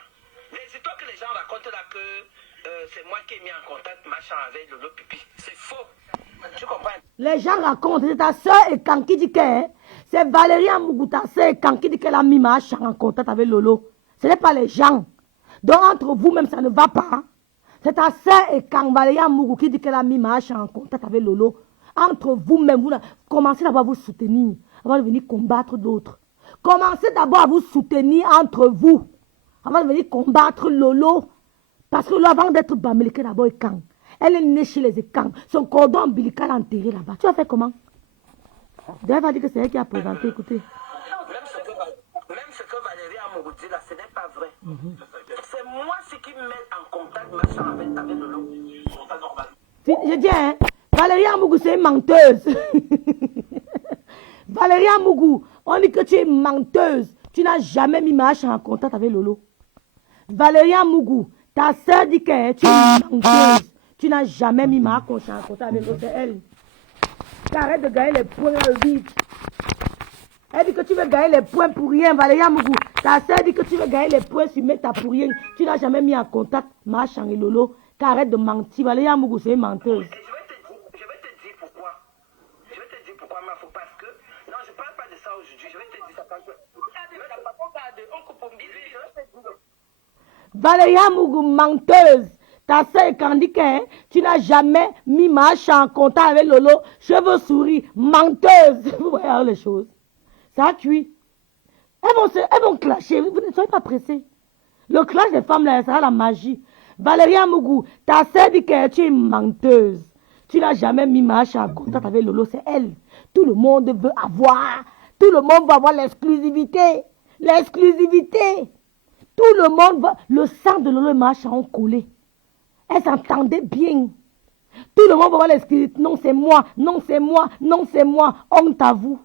Les histoires que les gens racontent là que c'est moi qui ai mis en contact machin avec Lolo Pipi. C'est faux. Tu comprends? Les gens racontent. C'est ta soeur et quand qui dit que c'est Valérie Amougou, ta soeur et quand qui dit qu'elle a mis machin en contact avec Lolo. Ce n'est pas les gens. Donc entre vous-même, ça ne va pas. C'est ta soeur et quand Valérie Amougou qui dit qu'elle a mis machin en contact avec Lolo. Entre vous-même, vous commencez d'abord à vous soutenir avant de venir combattre d'autres. Commencez d'abord à vous soutenir entre vous avant de venir combattre Lolo. Parce que Lolo, avant d'être Bamileke, d'abord Ekang. Elle est née chez les Ekang. Son cordon ombilical enterré là-bas. Tu vas faire comment? D'ailleurs, va dire que c'est elle qui a présenté. Écoutez. Même ce que Valérie Amougou dit là, ce n'est pas vrai. C'est moi ce qui me met en contact machin avec Lolo. C'est pas normal. Je dis, hein, Valérie Amougou, c'est une menteuse. Valérie Amougou, on dit que tu es une menteuse. Tu n'as jamais mis machin en contact avec Lolo. Valérie Amougou, ta soeur dit que tu es une menteuse. Tu n'as jamais mis machin en contact avec Lolo. C'est elle. Tu arrêtes de gagner les points dans le vide. Elle dit que tu veux gagner les points pour rien, Valérie Amougou. Ta soeur dit que tu veux gagner les points sur Meta pour rien. Tu n'as jamais mis en contact machin et Lolo. Arrête de mentir. Valérie Amougou, c'est une menteuse. Je vais te dire pourquoi. Je vais te dire pourquoi, Mafo, parce que... Non, je ne parle pas de ça aujourd'hui. Je vais te dire ça parce que... Valérie Amougou, menteuse. Ta soeur Kandike, tu n'as jamais mis machin en contact avec Lolo. Cheveux souris, menteuse. Vous voyez les choses. Ça a cuit. Elles vont clasher. Vous ne soyez pas pressés. Le clash des femmes, là, ça sera la magie. Valérie Amougou, ta soeur dit que tu es une menteuse. Tu n'as jamais mis machin en contact avec Lolo, c'est elle. Tout le monde veut avoir. Tout le monde veut avoir l'exclusivité. L'exclusivité. Tout le monde veut. Le sang de Lolo et machin ont collé. Elles s'entendaient bien. Tout le monde va voir les squelettes. Non, c'est moi. Non, c'est moi. Non, c'est moi. Honte à vous.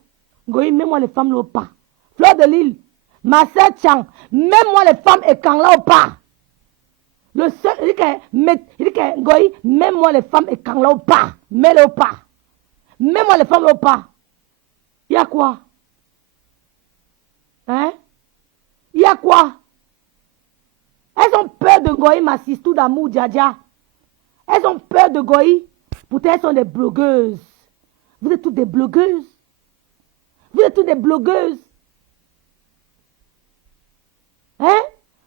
Goyi, mets-moi les femmes là au pas. Fleur de Lille. Ma soeur Tchang. Mets-moi les femmes et quand là au pas. Le seul, il dit que Goyi, mets-moi les femmes et quand là au pas. Mets-les au pas. Mets-moi les femmes là au pas. Il y a quoi? Hein? Il y a quoi? Elles ont peur de Goyi, ma sistou d'amour, Djadja. Elles ont peur de Goyi. Pourtant, elles sont des blogueuses. Vous êtes toutes des blogueuses. Vous êtes toutes des blogueuses. Hein?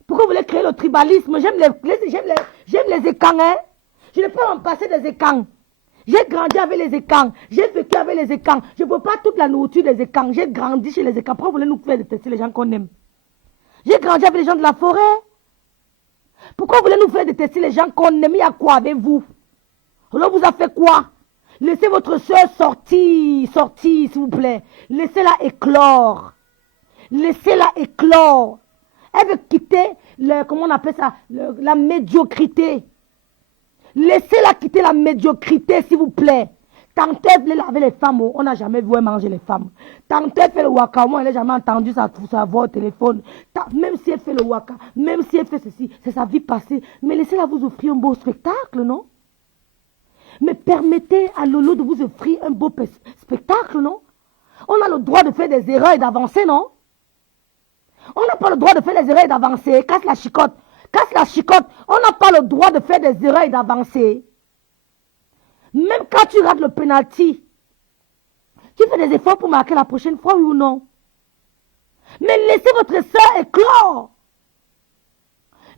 Pourquoi vous voulez créer le tribalisme? J'aime les écans, hein? Je ne peux pas m'en passer des écans. J'ai grandi avec les écans. J'ai vécu avec les écans. Je ne veux pas toute la nourriture des écans. J'ai grandi chez les écans. Pourquoi vous voulez nous faire détester les gens qu'on aime? J'ai grandi avec les gens de la forêt. Pourquoi vous voulez nous faire détester les gens qu'on aime? Il y a quoi avec vous? Alors vous a fait quoi? Laissez votre soeur sortir, s'il vous plaît. Laissez-la éclore. Laissez-la éclore. Elle veut quitter, comment on appelle ça, la médiocrité. Laissez-la quitter la médiocrité, s'il vous plaît. Tantôt, elle voulait laver les femmes, on n'a jamais vu elle manger les femmes. Tantôt, elle fait le waka, moi, elle n'a jamais entendu sa voix au téléphone. Même si elle fait le waka, même si elle fait ceci, c'est sa vie passée. Mais laissez-la vous offrir un beau spectacle, non? Mais permettez à Lolo de vous offrir un beau spectacle, non? On a le droit de faire des erreurs et d'avancer, non? On n'a pas le droit de faire des erreurs et d'avancer. Casse la chicotte. Casse la chicotte. On n'a pas le droit de faire des erreurs et d'avancer. Même quand tu rates le penalty, tu fais des efforts pour marquer la prochaine fois, oui ou non? Mais laissez votre soeur éclore.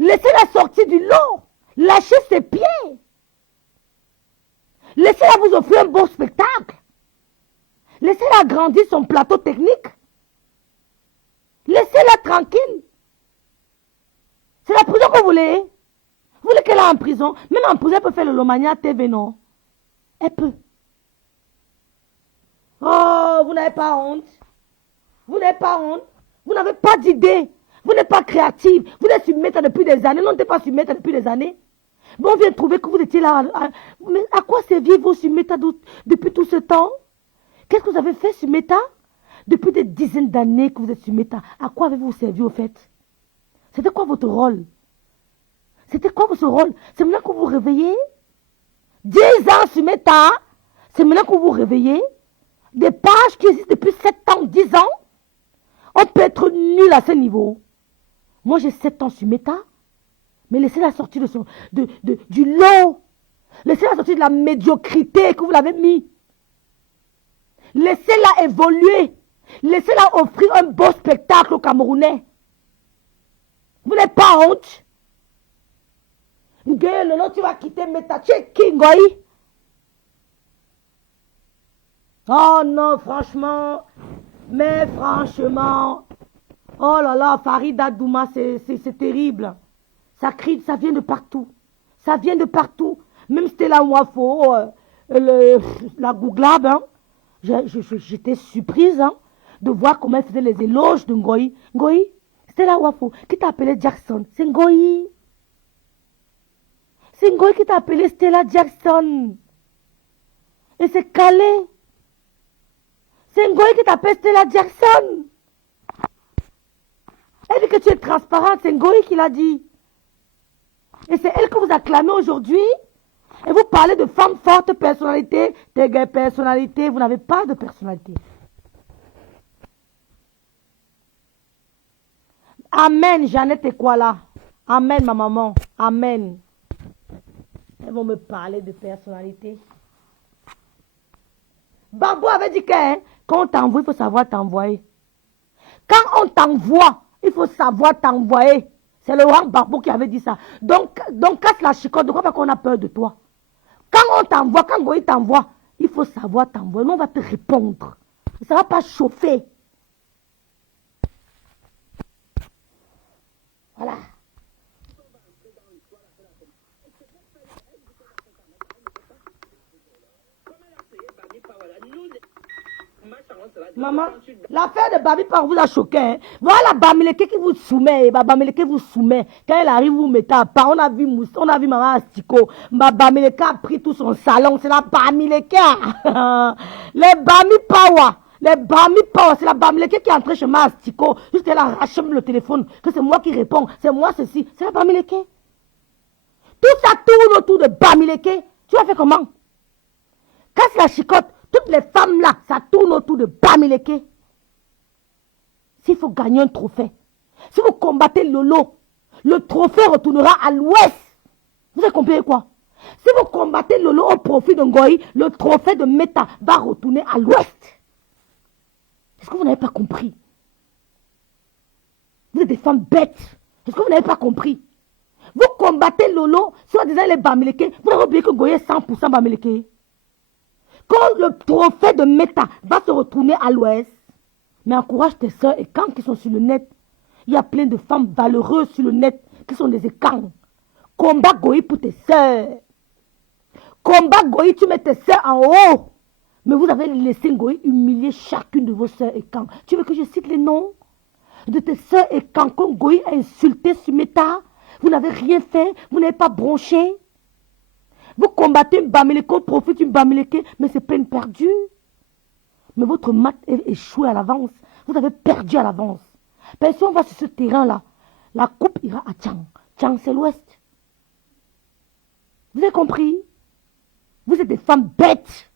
Laissez-la sortir du lot. Lâchez ses pieds. Laissez-la vous offrir un beau spectacle. Laissez-la agrandir son plateau technique. Laissez-la tranquille. C'est la prison que vous voulez. Vous voulez qu'elle aille en prison. Même en prison, elle peut faire le Lomania TV, non? Elle peut. Oh, vous n'avez pas honte. Vous n'avez pas honte. Vous n'avez pas d'idée. Vous n'êtes pas créative. Vous êtes sur Meta depuis des années. Non, vous n'êtes pas sur Meta depuis des années. Bon, on vient de trouver que vous étiez là. Mais à quoi serviez-vous sur Meta depuis tout ce temps? Qu'est-ce que vous avez fait sur Meta? Depuis des dizaines d'années que vous êtes sur Meta. À quoi avez-vous servi au fait? C'était quoi votre rôle? C'était quoi votre rôle? C'est maintenant que vous vous réveillez? 10 ans sur Meta. C'est maintenant que vous vous réveillez? Des pages qui existent depuis 7 ans, 10 ans. On peut être nul à ce niveau. Moi, j'ai 7 ans sur Meta. Mais laissez-la sortir du lot. Laissez-la sortir de la médiocrité que vous l'avez mis. Laissez-la évoluer. Laissez-la offrir un beau spectacle aux Camerounais. Vous n'avez pas honte? Lolo, tu vas quitter Meta. Tu es qui, Ngoyi? Oh non, franchement. Mais franchement. Oh là là, Farida Douma, c'est terrible. Ça crie, ça vient de partout. Ça vient de partout. Même Stella Mwafo, la Googlab, hein, j'étais surprise hein, de voir comment elle faisait les éloges de Ngoyi. Ngoyi, Stella Wafo, qui t'a appelé Jackson? C'est Ngoyi. C'est Ngoyi qui t'a appelé Stella Jackson. Et c'est calé. C'est Ngoyi qui t'appelle Stella Jackson. Elle dit que tu es transparente. C'est Ngoyi qui l'a dit. Et c'est elle que vous acclamez aujourd'hui. Et vous parlez de femmes fortes, personnalité, des personnalités. Vous n'avez pas de personnalité. Amen, Jeannette et quoi là? Amen, ma maman. Amen. Elles vont me parler de personnalité. Babo avait dit que hein, quand on t'envoie, il faut savoir t'envoyer. Quand on t'envoie, il faut savoir t'envoyer. C'est le rang Babo qui avait dit ça. Donc casse la chicotte. De quoi qu'on a peur de toi? Quand on t'envoie, quand Ngoyi t'envoie, il faut savoir t'envoyer. Nous, on va te répondre. Ça ne va pas chauffer. Voilà. Maman, l'affaire de Babi Par vous a choqué. Hein? Voilà Bamileke qui vous soumet. Bamileke vous soumet. Quand elle arrive, vous mettez à part. On a vu Maman Astiko. Bamileke a pris tout son salon. C'est la Bamileke. Les Bami Power. Les Bami Power. C'est la Bamileke qui est entrée chez Maman Astiko. Juste elle arrache le téléphone. Que c'est moi qui réponds. C'est moi ceci. C'est la Bamileke. Tout ça tourne autour de Bamileke. Tu as fait comment? Casse la chicotte. Toutes les femmes là, ça tourne autour de Bamileke. S'il faut gagner un trophée, si vous combattez Lolo, le trophée retournera à l'ouest. Vous avez compris quoi? Si vous combattez Lolo au profit de Ngoï, le trophée de Meta va retourner à l'ouest. Est-ce que vous n'avez pas compris? Vous êtes des femmes bêtes. Est-ce que vous n'avez pas compris? Vous combattez Lolo, soit disant les Bamileke, vous n'avez oublié que Ngoï est 100% Bamileke. Quand le trophée de Meta va se retourner à l'ouest, mais encourage tes soeurs et quand qui sont sur le net. Il y a plein de femmes valeureuses sur le net qui sont des écans. Combat Goï pour tes soeurs. Combat Goï, tu mets tes soeurs en haut. Mais vous avez laissé Goï humilier chacune de vos soeurs et quand. Tu veux que je cite les noms de tes soeurs et quand Goï a insulté sur Meta? Vous n'avez rien fait, vous n'avez pas bronché. Vous combattez une Bamileke, profite une Bamileke, mais c'est peine perdue. Mais votre match est échoué à l'avance. Vous avez perdu à l'avance. Si on va sur ce terrain-là, la coupe ira à Tchang. Tchang, c'est l'ouest. Vous avez compris? Vous êtes des femmes bêtes.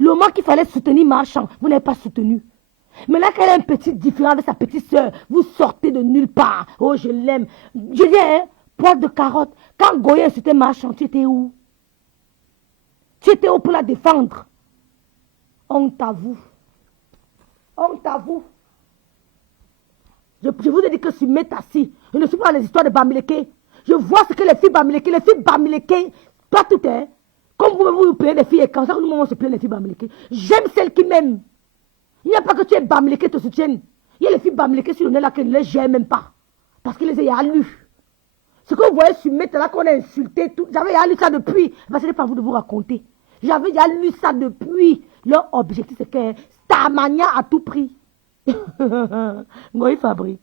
Le moment qu'il fallait soutenir Marchand, vous n'avez pas soutenu. Mais là, qu'elle a une petite différence avec sa petite soeur, vous sortez de nulle part. Oh, je l'aime. Je dis, hein, poil de carotte. Quand Goya c'était Marchand, tu étais où? Tu étais où pour la défendre? Honte à vous. Honte à vous. Je vous ai dit que je suis métassi. Je ne suis pas dans les histoires de Bamileke. Je vois ce que les filles Bamileke, pas tout est. Comme vous plaignez les filles, et quand ça, nous, on se plaint les filles Bamileke. J'aime celles qui m'aiment. Il n'y a pas que tu es Bamileke te soutiennent. Il y a les filles Bamileke sur le nez là qui ne les gèrent même pas. Parce qu'ils les ont lus. Ce que vous voyez sur Meta là qu'on a insulté, j'avais lu ça depuis. Ce n'est pas à vous de vous raconter. J'avais déjà lu ça depuis. Leur objectif c'est que Starmania à tout prix. Moi, il fabrique.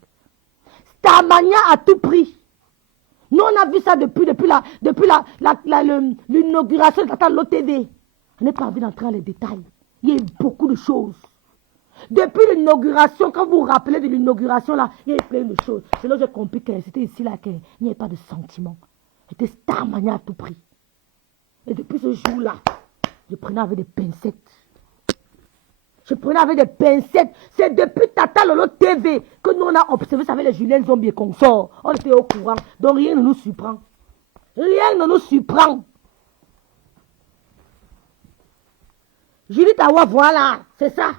Starmania à tout prix. Nous, on a vu ça depuis l'inauguration de Tata LOTV. Je n'ai pas envie d'entrer dans les détails. Il y a eu beaucoup de choses. Depuis l'inauguration, quand vous vous rappelez de l'inauguration, là, il y a eu plein de choses. C'est là que j'ai compris que c'était ici, là, qu'il n'y avait pas de sentiment. C'était Starmania à tout prix. Et depuis ce jour-là, je prenais avec des pincettes. C'est depuis Tata Lolo TV que nous, on a observé, ça avec les Julien Zombie et consorts. On était au courant. Donc rien ne nous surprend. Rien ne nous surprend. Julie Tawa, voilà, c'est ça.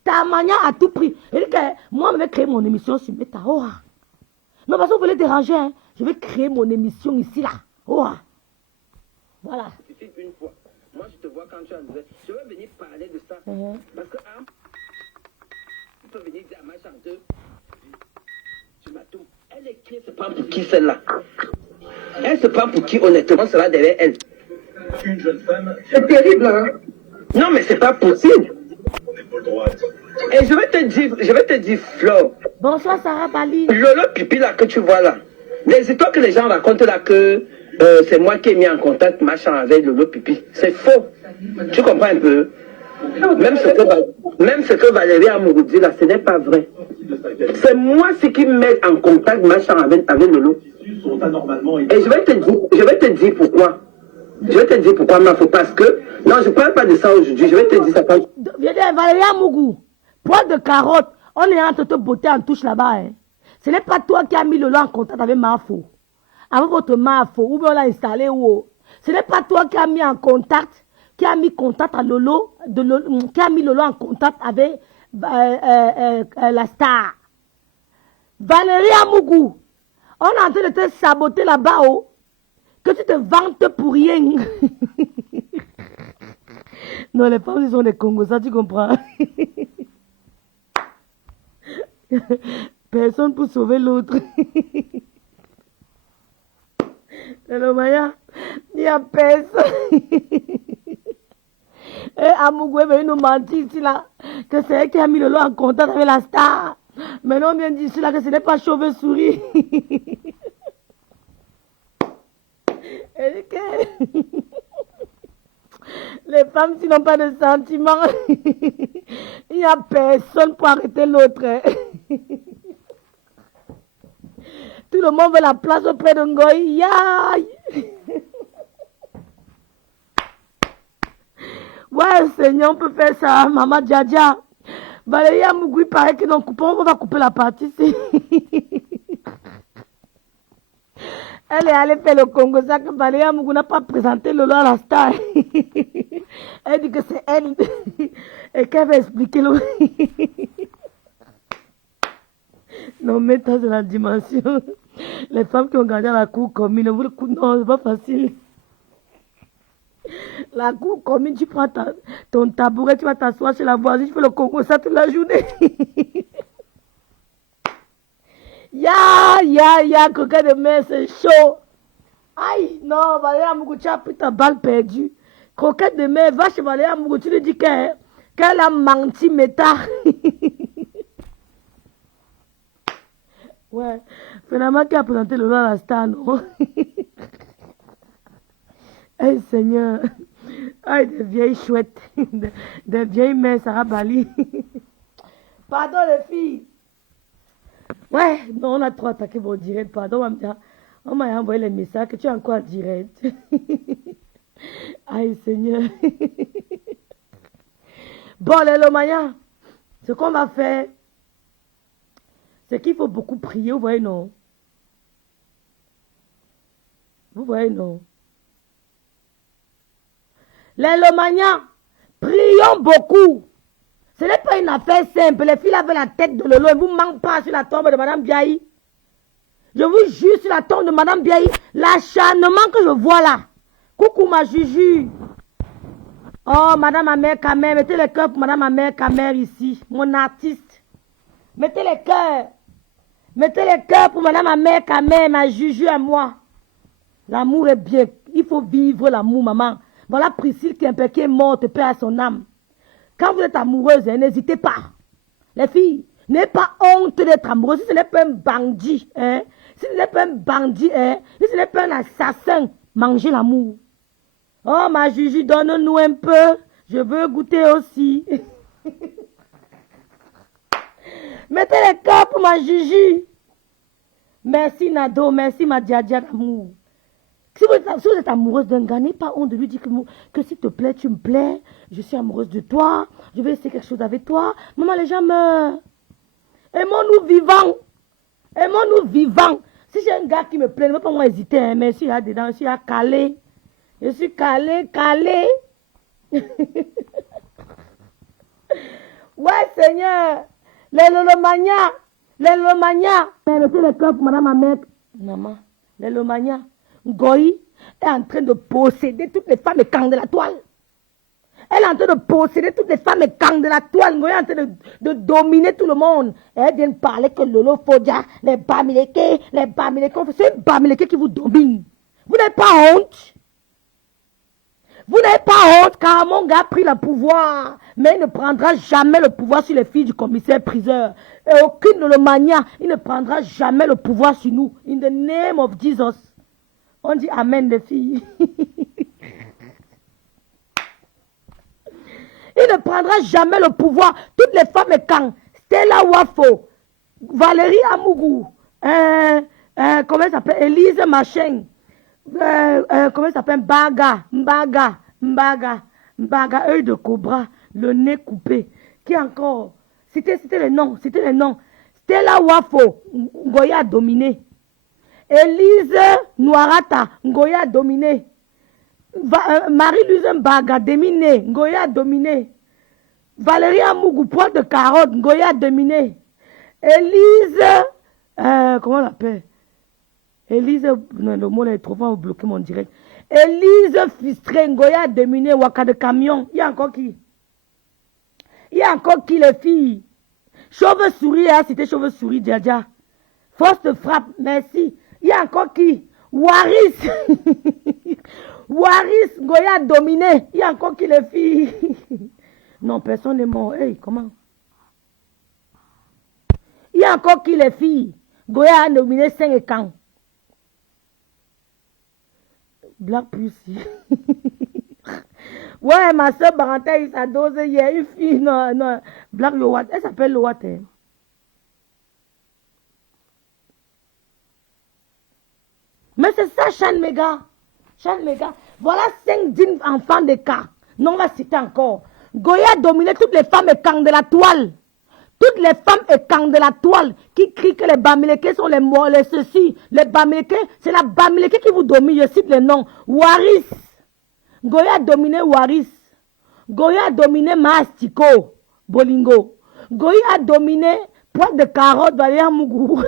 Starmania à tout prix. Et que moi, je vais créer mon émission sur Meta. Oh. Non, parce que vous voulez déranger. Hein. Je vais créer mon émission ici, là. Oh. Voilà. Une fois. Moi, je te vois quand tu es en direct. Je vais venir parler de ça. Parce que, hein, tu peux venir dire à ma chanteuse, tu m'as tout. Elle écrit, c'est pas pour qui celle-là. Elle se prend pour qui, honnêtement, cela derrière elle. Une jeune femme. C'est terrible, hein. Non, mais c'est pas possible. Et je vais te dire, Flo. Bonsoir, Sarah Bali. Lolo Pipi, là, que tu vois là. Les histoires que les gens racontent là, que c'est moi qui ai mis en contact machin avec Lolo Pipi. C'est faux. Tu comprends un peu? Même ce que Valérie Amourou dit là, ce n'est pas vrai. C'est moi qui mets en contact machin avec Lolo. Et je vais te dire pourquoi. Je vais te dire pourquoi, Mafo, parce que... Non, je ne parle pas de ça aujourd'hui, je vais te dire ça quand... Valérie Amougou, poil de carotte, on est en train de te botter en touche là-bas. Hein. Ce n'est pas toi qui as mis Lolo en contact avec Mafo. Avec votre Mafo, ou bien on l'a installé où. Ce n'est pas toi qui as mis en contact, qui a mis contact à Lolo, qui a mis Lolo en contact avec la star. Valérie Amougou, on est en train de te saboter là-bas, oh. Que tu te vantes pour rien. Non, les femmes, ils sont des Congos, ça tu comprends. Personne pour sauver l'autre. Le Maya, il n'y a personne. Et Amougou est venu nous mentir ici là, que c'est elle qui a mis le lot en contact avec la star. Maintenant on vient dire ici là que ce n'est pas chauve-souris. Et que... Les femmes qui n'ont pas de sentiments, il n'y a personne pour arrêter l'autre. Tout le monde veut la place auprès de Ngoï. Yaï. Ouais, Seigneur, on peut faire ça, Maman Djadja. Valérie Amougou, il paraît que non, on va couper la partie. Elle est allée faire le Congo, ça que Valérie Amougou n'a pas présenté le lot à la star. Elle dit que c'est elle. Et qu'elle va expliquer le... Non, mais ça, c'est la dimension. Les femmes qui ont gardé à la cour commune, non, c'est pas facile. La cour commune, tu prends ton tabouret, tu vas t'asseoir chez la voisine, tu fais le Congo, ça toute la journée. Ya, coquin de mer, c'est chaud. Aïe, non, Valérie Amougou, tu as pris ta balle perdue. Croquette de mer, va chez Valérie Amougou, tu lui dis qu'elle a menti, méta. Ouais, finalement, qui a présenté le roi à la star, non? Hey, Seigneur. Aïe, des vieilles chouettes. Des vieilles mères, Sarah Bali. Pardon, les filles. Ouais, non, on a trop attaqué mon direct. Pardon, on m'a envoyé les messages que tu es encore en direct. Aïe, Seigneur. Bon, les Lomaya, ce qu'on va faire, c'est qu'il faut beaucoup prier, vous voyez, non? Vous voyez, non? Les Lomania, prions beaucoup. Ce n'est pas une affaire simple. Les filles avaient la tête de Lolo. Et vous ne manquez pas sur la tombe de Madame Biaï. Je vous jure sur la tombe de Madame Biaï, l'acharnement que je vois là. Coucou ma Juju. Oh, Madame Amère Kamer, mettez les cœurs pour Madame Amère Kamer ici, mon artiste. Mettez les cœurs. Mettez les cœurs pour Madame Amère Kamer, ma Juju à moi. L'amour est bien. Il faut vivre l'amour, maman. Voilà Priscille qui est morte, paix à son âme. Quand vous êtes amoureuse, hein, n'hésitez pas. Les filles, n'ayez pas honte d'être amoureuse. Si ce n'est pas un bandit, hein, si ce n'est pas un bandit, hein, si ce n'est pas un assassin, mangez l'amour. Oh, ma Juju, donne-nous un peu. Je veux goûter aussi. Mettez les cœurs pour ma Juju. Merci Nado, merci ma Djadja d'amour. Si vous êtes amoureuse d'un gars, n'ayez pas honte de lui dire que s'il te plaît, tu me plais, je suis amoureuse de toi, je vais essayer quelque chose avec toi. Maman, les gens meurent. Aimons-nous vivants. Aimons-nous vivants. Si j'ai un gars qui me plaît, ne va pas moi hésiter, hein, mais s'il y a dedans, s'il y a calé, je suis calé. Ouais, Seigneur. Les Lomania. Mettez le cœur pour Madame Ahmed. Maman, les Lomania. Ngoï est en train de posséder toutes les femmes camps de la toile. Elle est en train de posséder toutes les femmes camps de la toile. Ngoï est en train de dominer tout le monde. Et elle vient de parler que Lolo Fodia, les Bamileke, c'est les Bamileke qui vous dominent. Vous n'avez pas honte. Vous n'avez pas honte car mon gars a pris le pouvoir. Mais il ne prendra jamais le pouvoir sur les filles du commissaire priseur. Et aucune de le mania, il ne prendra jamais le pouvoir sur nous. In the name of Jesus. On dit Amen, les filles. Il ne prendra jamais le pouvoir. Toutes les femmes quand Stella Wafo, Valérie Amougou, comment elle s'appelle? Élise Machin, comment elle s'appelle? Mbaga, œil de cobra, le nez coupé. Qui encore? C'était les noms. Stella Wafo, Ngoya a dominé. Élise Noirata, Ngoya a dominé. Marie-Louise Mbaga, dominé. Ngoya a dominé. Valérie Amougou, poil de carotte, Ngoya a dominé. Élise, comment on l'appelle? Élise, non, le mot est trop fort, vous bloquez mon direct. Élise Fistré, Ngoya a dominé. Waka de camion. Il y a encore qui? Les filles? Chauve-souris, hein, c'était chauve-souris, Djadja. Force de frappe, merci. Il y a encore qui? Waris. Waris, Goya a dominé. Il y a encore qui les filles. Non, personne n'est mort. Hey, comment? Il y a encore qui les filles. Goya a dominé 5 et quand? Black Pussy. Ouais, ma soeur Barantin, il s'est dosé. Il y a une fille. Non, non. Black Lowat. Elle s'appelle Lowat. Hein. Mais c'est ça, Chan Mega. Chan Mega. Voilà 5 dignes enfants de cas. Non, on va citer encore. Goya a dominé toutes les femmes et camps de la toile. Toutes les femmes et camps de la toile qui crient que les Bamileke sont les morts, les ceci. Les Bamileke, c'est la Bamileke qui vous domine. Je cite les noms. Waris. Goya a dominé Waris. Goya a dominé Mastico. Bolingo. Goya a dominé Pointe de Carotte, Valéa Mougou.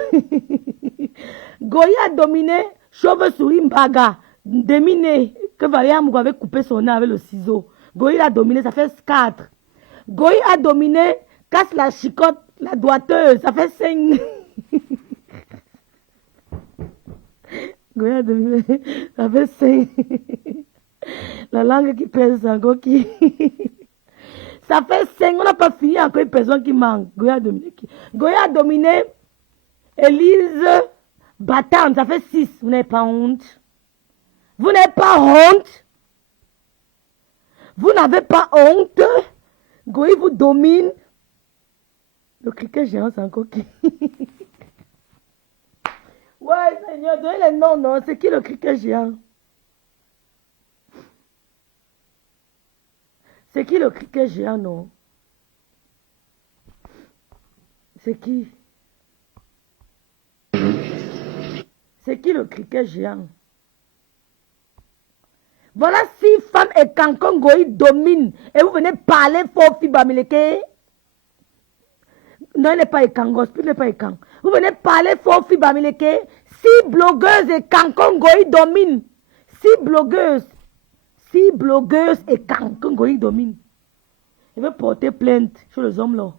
Goya a dominé Chauve-souris Mbaga. Déminé. Que Valéa Mougou avait coupé son nez avec le ciseau. Goya a dominé, ça fait 4. Goya a dominé Casse la chicotte, la doigteuse, ça fait 5. Goya a dominé, ça fait 5. La langue qui pèse, encore qui. Ça fait 5, on n'a pas fini, encore une personne qui manque. Goya a dominé qui? Goya a dominé Élise Batane, ça fait 6. Vous n'avez pas honte? Vous n'avez pas honte? Vous n'avez pas honte? Goya vous domine. Le cricket géant, c'est encore qui? Ouais, Seigneur, donnez les noms, non. C'est qui le cricket géant? C'est qui le cricket géant, non? C'est qui? C'est qui le cricket géant? Voilà 6 femmes et Cancun Goï domine. Et vous venez parler fort, Fibamileke. Non, il n'est pas Ekangos, il n'est pas Ekang. Vous venez parler fort, Fibamileke. 6 blogueuses et Cancun Goï domine. 6 blogueuses. 6 blogueuses et Cancun Goï domine. Il veut porter plainte sur les hommes là.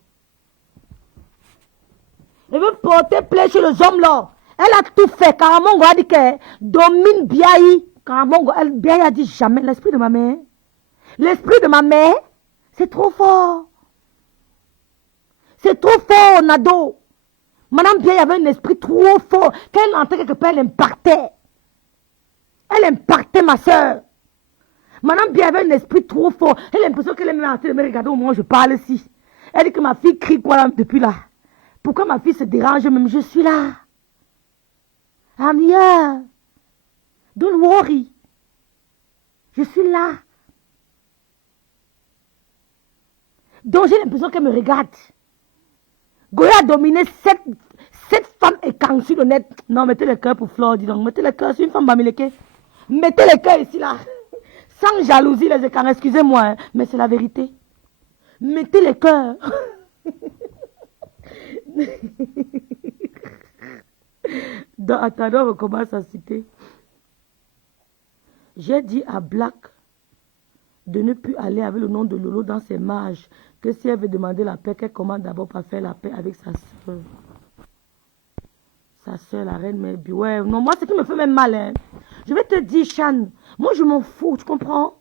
Il veut porter plainte sur les hommes là. Elle a tout fait. Karamongo a dit qu'elle domine Biaï. Karamongo, Biaï a dit jamais. L'esprit de ma mère. L'esprit de ma mère, c'est trop fort. C'est trop fort, Nado. Madame Biaï avait un esprit trop fort. Quand elle entrait quelque part, elle impactait. Elle impactait ma soeur. Madame Biaï avait un esprit trop fort. Elle a l'impression qu'elle est même en train de me regarder au moment où je parle ici. Elle dit que ma fille crie quoi là, depuis là. Pourquoi ma fille se dérange même? Je suis là. I'm here. Don't worry. Je suis là. Donc j'ai l'impression qu'elle me regarde. Goya a dominé 7 femmes et quand sur le net. Non, mettez le cœur pour Flore, dis donc. Mettez le cœur sur une femme bamileke. Mettez le cœur ici, là. Sans jalousie, les écarts. Excusez-moi, hein, mais c'est la vérité. Mettez le cœur. Dans attendant, on recommence à citer. J'ai dit à Black de ne plus aller avec le nom de Lolo dans ses marges. Que si elle veut demander la paix, qu'elle commence d'abord par faire la paix avec sa soeur. Sa soeur, la reine Melby. Ouais, non, moi, ce qui me fait même mal, hein. Je vais te dire, Chan, moi, je m'en fous, tu comprends?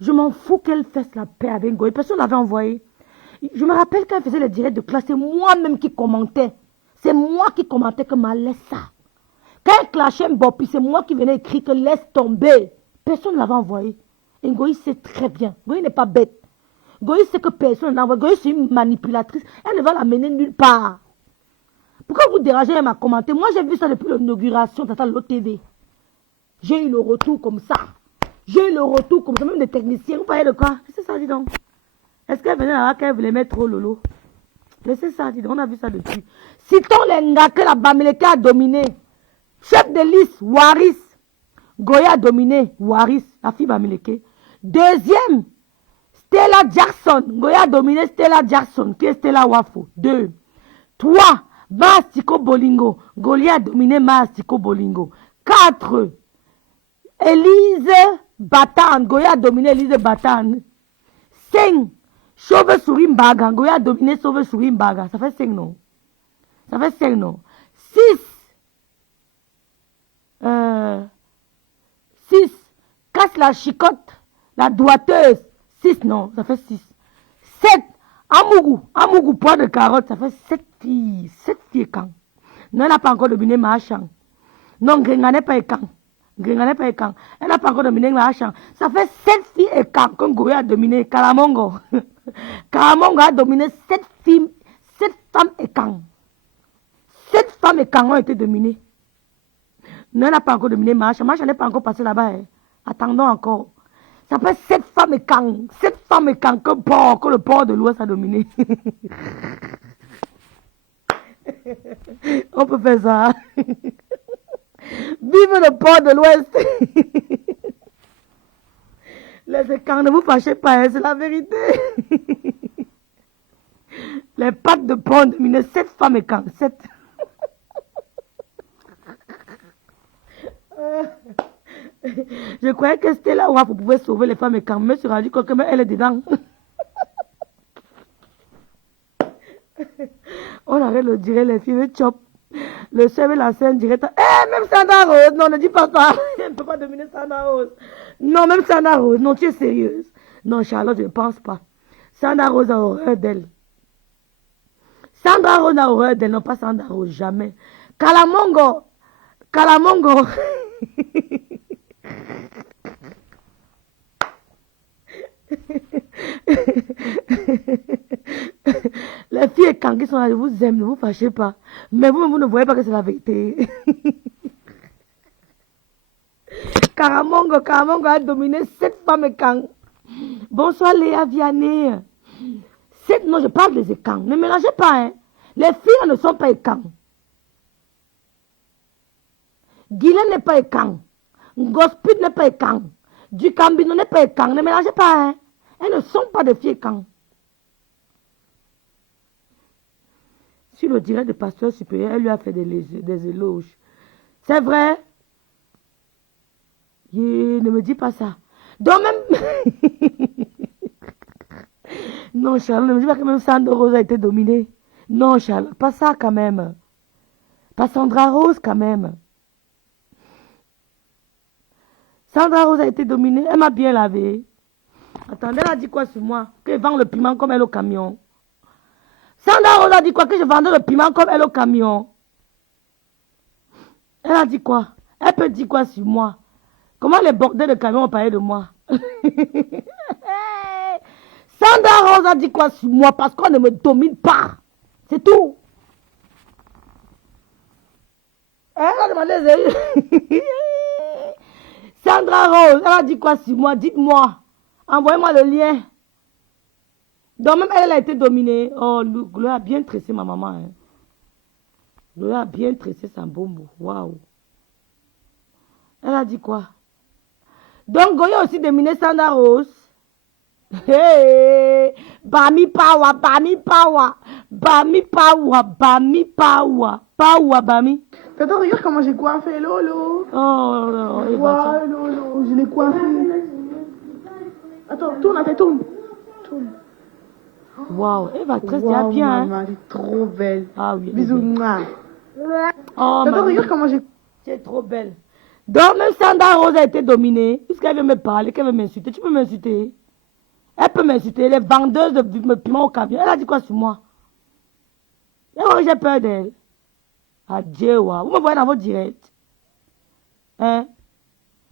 Je m'en fous qu'elle fasse la paix avec Goy. Personne ne l'avait envoyé. Je me rappelle quand elle faisait les directs de classe, c'est moi-même qui commentais. C'est moi qui commentais que ma laisse ça. Quand elle clashait Mbopi, c'est moi qui venais écrire que laisse tomber. Personne ne l'avait envoyé. Et Goy sait très bien. Goy n'est pas bête. Goy sait que personne ne l'a envoyé. Goy c'est une manipulatrice. Elle ne va l'amener nulle part. Pourquoi vous dérangez, elle m'a commenté? Moi, j'ai vu ça depuis l'inauguration de l'OTV. J'ai eu le retour comme ça. J'ai eu le retour comme ça, même des techniciens. Vous voyez de quoi? C'est ça, dis donc. Est-ce qu'elle venait là qu'elle voulait mettre trop Lolo? Laissez ça, dis donc. On a vu ça depuis. Citons les gars que la Bamileke a dominé. Chef de liste, Waris. Goya a dominé, Waris, la fille Bamileke. Deuxième, Stella Jackson. Goya a dominé Stella Jackson, qui est Stella Wafo. 2. 3. Mastico Bolingo. Goya a dominé Mastico Bolingo. 4. Élise Batane. Goya a dominé Élise Batane. 5. Chauve-souris Mbaga. Goya a dominé Chauve-souris Mbaga. Ça fait 5 non? Ça fait 5 non? 6. 6. Casse la chicotte, la doigteuse. 6, non, ça fait 6. 7. Amougou, poids de carotte, ça fait 7 filles. 7 filles quand? Non, elle n'a pas encore dominé Machan. Non, Gringa n'est pas écan. Elle n'a pas encore dominé Machan. Ça fait 7 filles et quand Goya a dominé Kalamongo. Kalamongo a dominé 7 filles, 7 femmes et quand? 7 femmes et quand ont été dominées. Non, elle n'a pas encore dominé Machan. Machan n'est pas encore passé là-bas. Hein. Attendons encore. Ça fait 7 femmes et quand? 7 femmes et quand que le port de l'Ouest a dominé. On peut faire ça. Vive le port de l'Ouest. Les écarts, ne vous fâchez pas, hein, c'est la vérité. Les pattes de pont dominé 7 femmes et quand? 7. Je croyais que c'était là où vous pouvez sauver les femmes et quand même, je me suis rendu compte que elle est dedans. On arrête de dire les filles, le chop. Le chef et la scène dirait, même Sandra Rose, non, ne dis pas ça. Elle ne peut pas dominer Sandra Rose. Non, même Sandra Rose, non, tu es sérieuse. Non, Charlotte, je ne pense pas. Sandra Rose a horreur d'elle. Sandra Rose a horreur d'elle, non pas Sandra Rose, jamais. Kalamongo. Les filles quand qui sont là, je vous aime, ne vous fâchez pas. Mais vous ne voyez pas que c'est la vérité. Karamongo a dominé 7 femmes et quand. Bonsoir Léa Vianney. 7, non, je parle des écans. Ne mélangez pas, hein. Les filles ne sont pas écans. Guylaine n'est pas écang. Gospit n'est pas écang. Ducambino n'est pas écang. Ne mélangez pas, hein. Elles ne sont pas des filles écans. Sur le direct de pasteur supérieur, elle lui a fait des éloges. C'est vrai? Ne me dis pas ça. Donc même... Non, Charles, ne me dis pas que même Sandra Rose a été dominée. Non, Charles, pas ça quand même. Pas Sandra Rose quand même. Sandra Rose a été dominée, elle m'a bien lavé. Attendez, elle a dit quoi sur moi? Que je vends le piment comme elle au camion. Sandra Rose a dit quoi? Que je vendais le piment comme elle au camion. Elle a dit quoi? Elle peut dire quoi sur moi? Comment les bordels de camion ont parlé de moi? Sandra Rose a dit quoi sur moi? Parce qu'on ne me domine pas. C'est tout. Elle a demandé... Sandra Rose, elle a dit quoi sur moi? Dites-moi. Envoyez-moi le lien. Donc même elle a été dominée. Oh, Gloria a bien tressé ma maman. Hein. Gloria a bien tressé sa bombe. Waouh. Elle a dit quoi? Donc Goya a aussi dominé Sandra Rose. Hey, Bami Pawa. Bami. Attends, regarde comment j'ai coiffé, Lolo. Oh, non, Wow, Lolo, je l'ai coiffé. Attends, tourne, tourne. Waouh, Eva Tress, Wow, bien. Maman, Hein? elle est trop belle. Ah oui. Bisous. Oh, Attends, regarde comment j'ai... Tu es trop belle. Donc, même Sandra Rose a été dominée. Puisqu'elle veut me parler, qu'elle veut m'insulter. Tu peux m'insulter. Elle peut m'insulter. Les vendeuses de piment au camion. Elle a dit quoi sur moi? J'ai peur d'elle. Adieu, wow. Vous me voyez dans votre direct. Hein?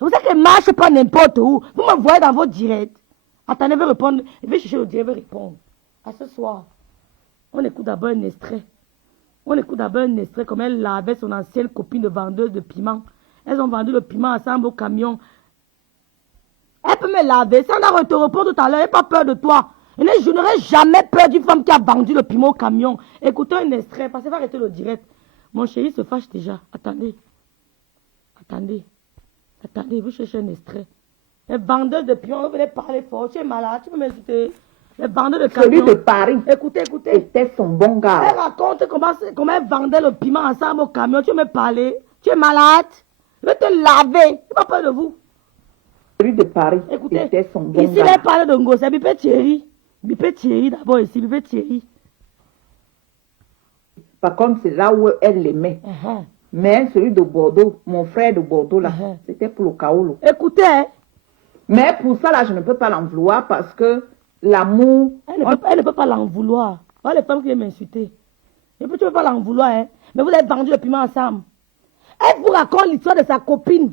Vous savez qu'elle marche pas n'importe où. Vous me voyez dans votre direct. Attendez, je vais répondre. Je vais chercher le direct, je vais répondre. À ce soir. On écoute d'abord un extrait. Comme elle lavait son ancienne copine de vendeuse de piment. Elles ont vendu le piment ensemble au camion. Elle peut me laver. Ça, on te répond tout à l'heure. N'aie pas peur de toi. Je n'aurai jamais peur d'une femme qui a vendu le piment au camion. Écoutez un extrait, parce que va arrêter le direct. Mon chéri se fâche déjà. Attendez, vous cherchez un extrait. Les vendeurs de piment, vous venez parler fort. Tu es malade, tu peux m'insulter. Les vendeurs de camion. Celui de Paris. Écoutez. C'était son bon gars. Elle raconte comment elle vendait le piment ensemble au camion. Tu veux me parler? Tu es malade? Je vais te laver. Je n'ai pas peur de vous. Celui de Paris. Écoutez, c'était son bon ici, gars. elle parle de Ngo. C'est Bipé Thierry. Bipé Thierry d'abord ici. Bipé Thierry. Par contre, c'est là où elle l'aimait. Mais celui de Bordeaux, mon frère de Bordeaux, là, c'était pour le Kaolo. Écoutez, hein. Mais pour ça, là, je ne peux pas l'en vouloir parce que l'amour... Elle ne peut pas l'en vouloir. Voilà les femmes qui viennent m'insulter. Tu ne peux pas l'en vouloir, hein. Mais vous avez vendu le piment ensemble. Elle vous raconte l'histoire de sa copine.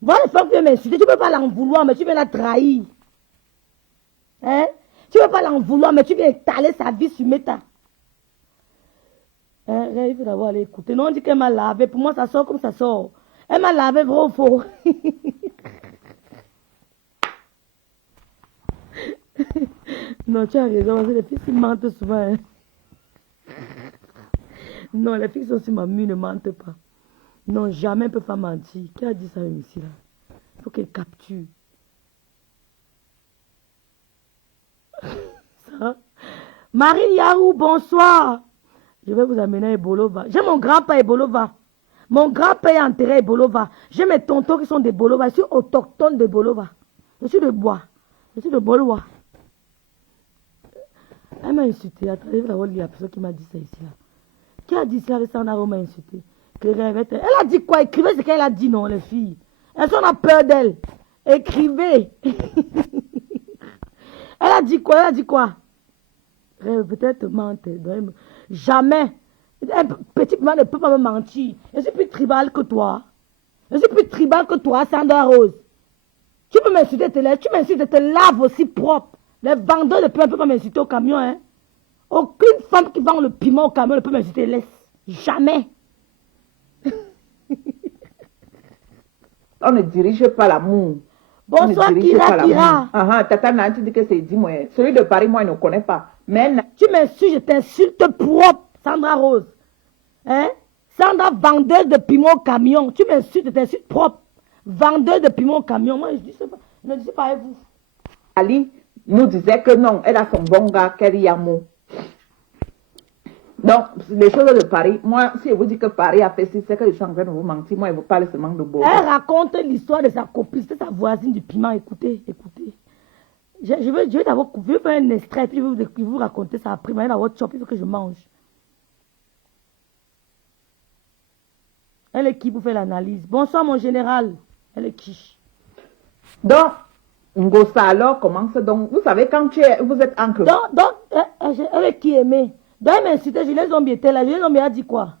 Voilà les femmes qui viennent m'insulter. Tu ne peux pas l'en vouloir, mais tu viens la trahir. Hein? Tu ne peux pas l'en vouloir, mais tu viens étaler sa vie sur Meta. Hein? Il faut d'abord aller écouter. Non, on dit qu'elle m'a lavé. Pour moi, ça sort comme ça sort. Elle m'a lavé, vrai ou faux? Non, tu as raison, les filles qui mentent souvent. Hein. Non, les filles qui sont sur ma mue ne mentent pas. Non, jamais elle ne peut pas mentir. Qui a dit ça ici là? Il faut qu'elle capture. Ça. Marie Yahoo, bonsoir. Je vais vous amener à Ebolova. J'ai mon grand-père Ebolova. Mon grand-père est enterré à Ebolova. J'ai mes tontons qui sont des Bolova. Je suis autochtone de Bolova. Je suis de bois. Je suis de Boloa. Elle m'a insulté. Attendez, vous allez lire la personne qui m'a dit ça ici là. Qui a dit ça? Sandra m'a insulté. Elle a dit quoi? Écrivez ce qu'elle a dit, non, les filles. Elles ont peur d'elle. Écrivez. Elle a dit quoi? Elle a dit quoi? Peut-être mente. Jamais. Un petit piment ne peut pas me mentir. Je suis plus tribal que toi. Je suis plus tribal que toi, Sandra Rose. Tu peux m'insulter, tu m'insultes, te laves aussi propre. Les vendeurs de piment ne peuvent pas m'insulter au camion. Hein? Aucune femme qui vend le piment au camion ne peut m'insulter. Laisse. Jamais. On ne dirige pas l'amour. Bonsoir, Kira. Tata Nanti dit que c'est dit, moi. Celui de Paris, moi, il ne connaît pas. Mais... Tu m'insultes, je t'insulte propre, Sandra Rose. Hein? Sandra, vendeuse de piment au camion. Tu m'insultes, je t'insulte propre. Vendeuse de piment au camion. Moi, je dis ça, ne dis pas à vous. Ali nous disait que non, elle a son bon gars, qu'elle y a mot. Donc, les choses de Paris, moi, si je vous dis que Paris a fait ci, c'est que je suis en train de vous mentir. Moi, je vous parle seulement de Bordeaux. Elle raconte l'histoire de sa copine, c'était sa voisine du piment. Écoutez, écoutez. Je vais d'abord faire un extrait, puis je vais vous raconter ça après. Mais dans votre shop, il faut que je mange. Elle est qui pour faire l'analyse? Bonsoir, mon général. Elle est qui? Donc, Ngosa alors commence donc. Vous savez, quand vous êtes en club. Donc, elle est qui aimée? Donc, elle m'incitait, Julien Zombie était là. Julien Zombie a dit quoi?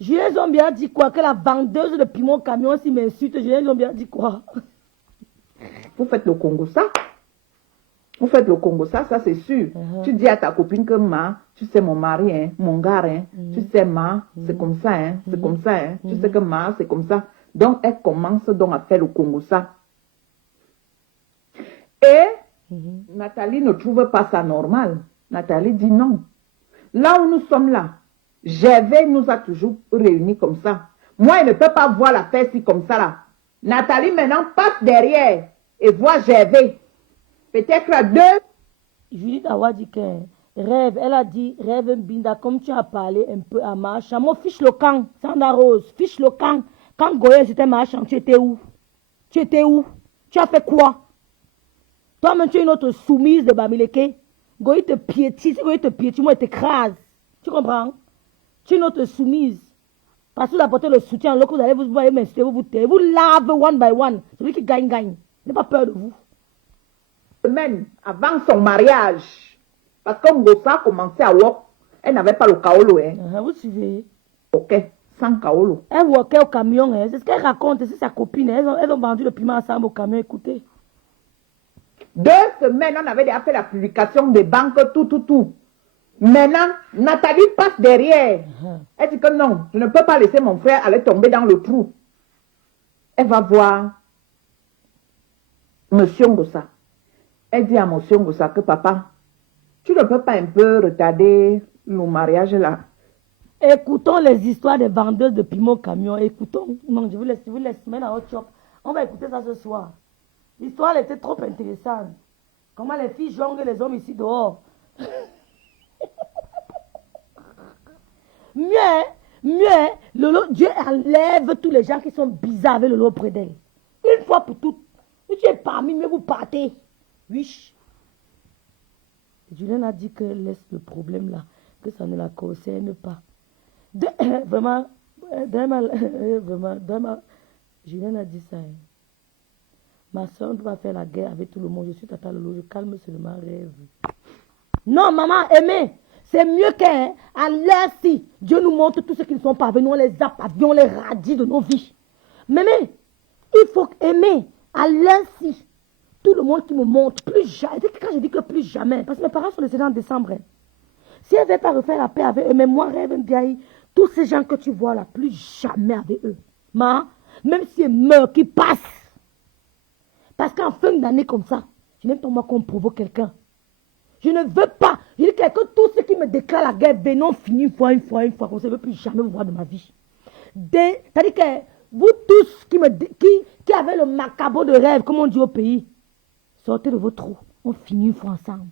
Julien Zombie a dit quoi? Que la vendeuse de piment au camion, s'il m'insulte, Julien Zombie a dit quoi? Vous faites le Congo ça? Vous faites le Congo ça c'est sûr. Tu dis à ta copine que tu sais mon mari, hein, mon gars, hein, tu sais c'est comme ça, hein, c'est comme ça, hein, tu sais que c'est comme ça. Donc, elle commence donc à faire le Congo ça. Et Nathalie ne trouve pas ça normal. Nathalie dit non. Là où nous sommes là, Gervais nous a toujours réunis comme ça. Moi, je ne peux pas voir la fête comme ça là. Nathalie maintenant passe derrière et voit Gervais. Peut-être à deux. Judith Awa dit que rêve, elle a dit rêve Binda, comme tu as parlé un peu à Macha. Moi, fiche le camp, Sandra Rose, fiche le camp. Quand Goya c'était Macha, tu étais où? Tu étais où? Tu as fait quoi? Toi-même, tu es une autre soumise de Bamileke. Goya te piétine, si Goya te piétine, moi, il t'écrase. Tu comprends? Tu es une autre soumise. Parce que vous apportez le soutien, là, vous allez vous voyez, m'insulter, vous lave one by one. Celui qui gagne, gagne. N'ayez pas peur de vous. Semaine avant son mariage, parce que Ngosa a commencé à work, elle n'avait pas le kaolo. Hein. Vous suivez? Ok, sans kaolo. Elle workait au camion, hein. C'est ce qu'elle raconte, c'est sa copine. Elles ont vendu le piment ensemble au camion, écoutez. 2 semaines, on avait déjà fait la publication des banques, tout. Maintenant, Nathalie passe derrière. Elle dit que non, je ne peux pas laisser mon frère aller tomber dans le trou. Elle va voir Monsieur Ngosa. Elle dit à Monsieur Ngosa que papa, tu ne peux pas un peu retarder le mariage là. Écoutons les histoires des vendeuses de piment au camion. Écoutons. Non, je vous laisse mettre dans votre shop. On va écouter ça ce soir. L'histoire était trop intéressante. Comment les filles jonglent les hommes ici dehors. Lolo, Dieu enlève tous les gens qui sont bizarres avec Lolo près d'elle. Une fois pour toutes. Si tu es parmi, mieux vous partez. Oui. Julien a dit que laisse le problème là, que ça ne la concerne pas. Vraiment, vraiment, Julien a dit ça. Hein. Ma soeur ne va faire la guerre avec tout le monde. Je suis Tata Lolo, je calme seulement rêve. Non, maman, aimez. C'est mieux qu'à l'heure-ci, Dieu nous montre tous ceux qui ne sont pas venus, on les appavie, on les radie de nos vies. Mais il faut aimer à l'heure-ci. Tout le monde qui me montre, plus jamais. Quand je dis que plus jamais, parce que mes parents sont décédés en décembre. Hein. Si elle ne veut pas refaire la paix avec eux, mais moi, rêve bien, tous ces gens que tu vois là, plus jamais avec eux. Même si ils meurent, qu'ils passent. Parce qu'en fin d'année comme ça, je n'aime pas moi qu'on provoque quelqu'un. Je ne veux pas. Je dis que tous ceux qui me déclarent la guerre, venons finir une fois, comme ça, je ne veux plus jamais vous voir de ma vie. C'est-à-dire que vous tous qui avez le macabre de rêve, comme on dit au pays, sortez de vos trous. On finit une fois ensemble.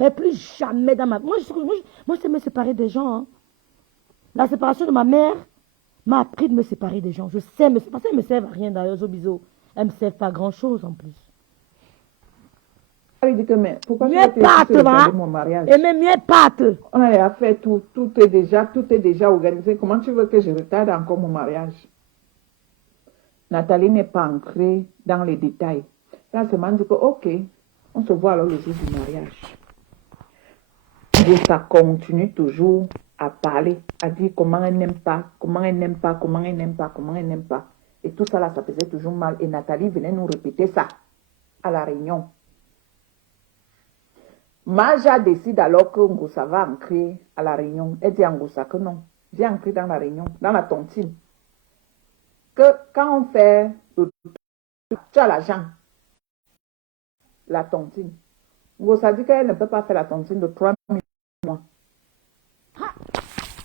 Mais plus jamais dans ma vie. Moi, je sais me séparer des gens. Hein. La séparation de ma mère m'a appris de me séparer des gens. Je sais me séparer. Elle ne me sert à rien d'ailleurs, Zobizo. Elle ne me sert pas grand-chose en plus. Elle dit que, mais pourquoi tu veux mon mariage? Et même mieux pâte. On a fait tout. Tout est déjà organisé. Comment tu veux que je retarde encore mon mariage? Nathalie n'est pas ancrée dans les détails. Là, c'est dit que, ok, on se voit alors le jour du mariage. Et ça continue toujours à parler, à dire comment elle n'aime pas, comment elle n'aime pas, comment elle n'aime pas, comment elle n'aime pas. Et tout ça là, ça faisait toujours mal. Et Nathalie venait nous répéter ça à la réunion. Maja décide alors que Ngosa va ancrer à la réunion. Elle dit à Ngosa que non. Viens ancrer dans la réunion, dans la tontine. Que quand on fait tu as l'argent, la tontine. Ngosa dit qu'elle ne peut pas faire la tontine de 3 000 mois.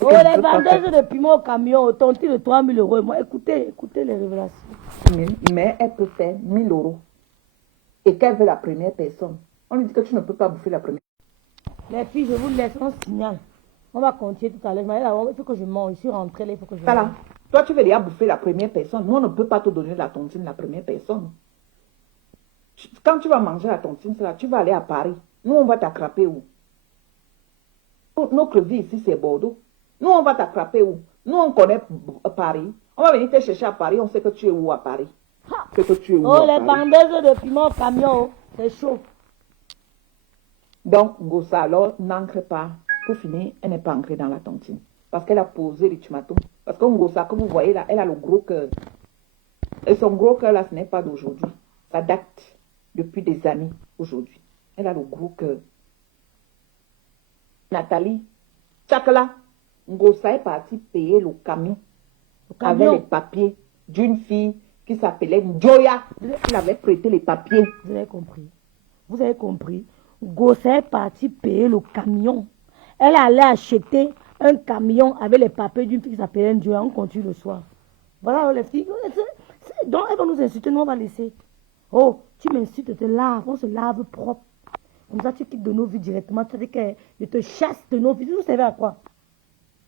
Oh, les vendeuses de piment au camion, tontine de 3 000 euros. Moi, écoutez les révélations. Mais elle peut faire 1 000 euros. Et qu'elle veut la première personne. On lui dit que tu ne peux pas bouffer la première. Les filles, je vous laisse, on signale. On va continuer tout à l'heure. Il faut que je mange. Je suis rentrée là, il faut que je mange. Toi, tu veux déjà bouffer la première personne. Nous, on ne peut pas te donner la tontine, la première personne. Quand tu vas manger la tontine, là, tu vas aller à Paris. Nous, on va t'attraper où? Notre vie ici, c'est Bordeaux. Nous, on va t'attraper où? Nous, on connaît Paris. On va venir te chercher à Paris. On sait que tu es où à Paris. Les vendeuses de piment au camion, c'est chaud. Donc, Ngosa, alors, n'ancre pas. Pour finir, elle n'est pas ancrée dans la tontine. Parce qu'elle a posé l'ultimatum. Parce que Ngosa, comme vous voyez là, elle a le gros cœur. Et son gros cœur là, ce n'est pas d'aujourd'hui. Ça date depuis des années aujourd'hui. Elle a le gros cœur. Nathalie, Tchakla, Ngosa est partie payer le camion avec les papiers d'une fille qui s'appelait Njoya. Elle avait prêté les papiers. Vous avez compris. Vous avez compris. Ngosa est partie payer le camion. Elle allait acheter un camion avec les papiers d'une fille qui s'appelait Njoya. On continue le soir. Voilà les filles. Donc elles vont nous insulter, nous on va laisser. Oh, tu m'insultes, te laves, on se lave propre. Comme ça, tu quittes de nos vies directement. Tu dis que je te chasse de nos vies. Vous savez à quoi?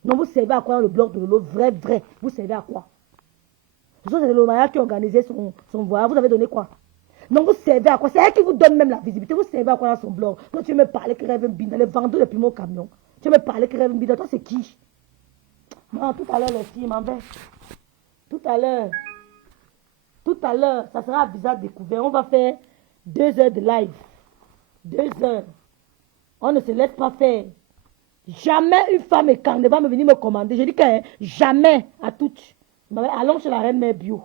Non, vous savez à quoi le bloc de l'eau? Vrai. Vous savez à quoi? C'est le mariage qui a organisé son voyage. Vous avez donné quoi? Non, vous savez à quoi? C'est elle qui vous donne même la visibilité. Vous savez à quoi dans son blog? Quand tu me parlais que rêve un bidon, les vendeurs depuis mon camion. Tu me parlais que rêve un bidon. Toi, c'est qui? Non, tout à l'heure, les filles m'en vais. Tout à l'heure, ça sera bizarre découvert. On va faire 2 heures de live. 2 heures. On ne se laisse pas faire. Jamais une femme et quand ne va me venir me commander. Je dis que jamais à toutes. Allons chez la reine mère bio.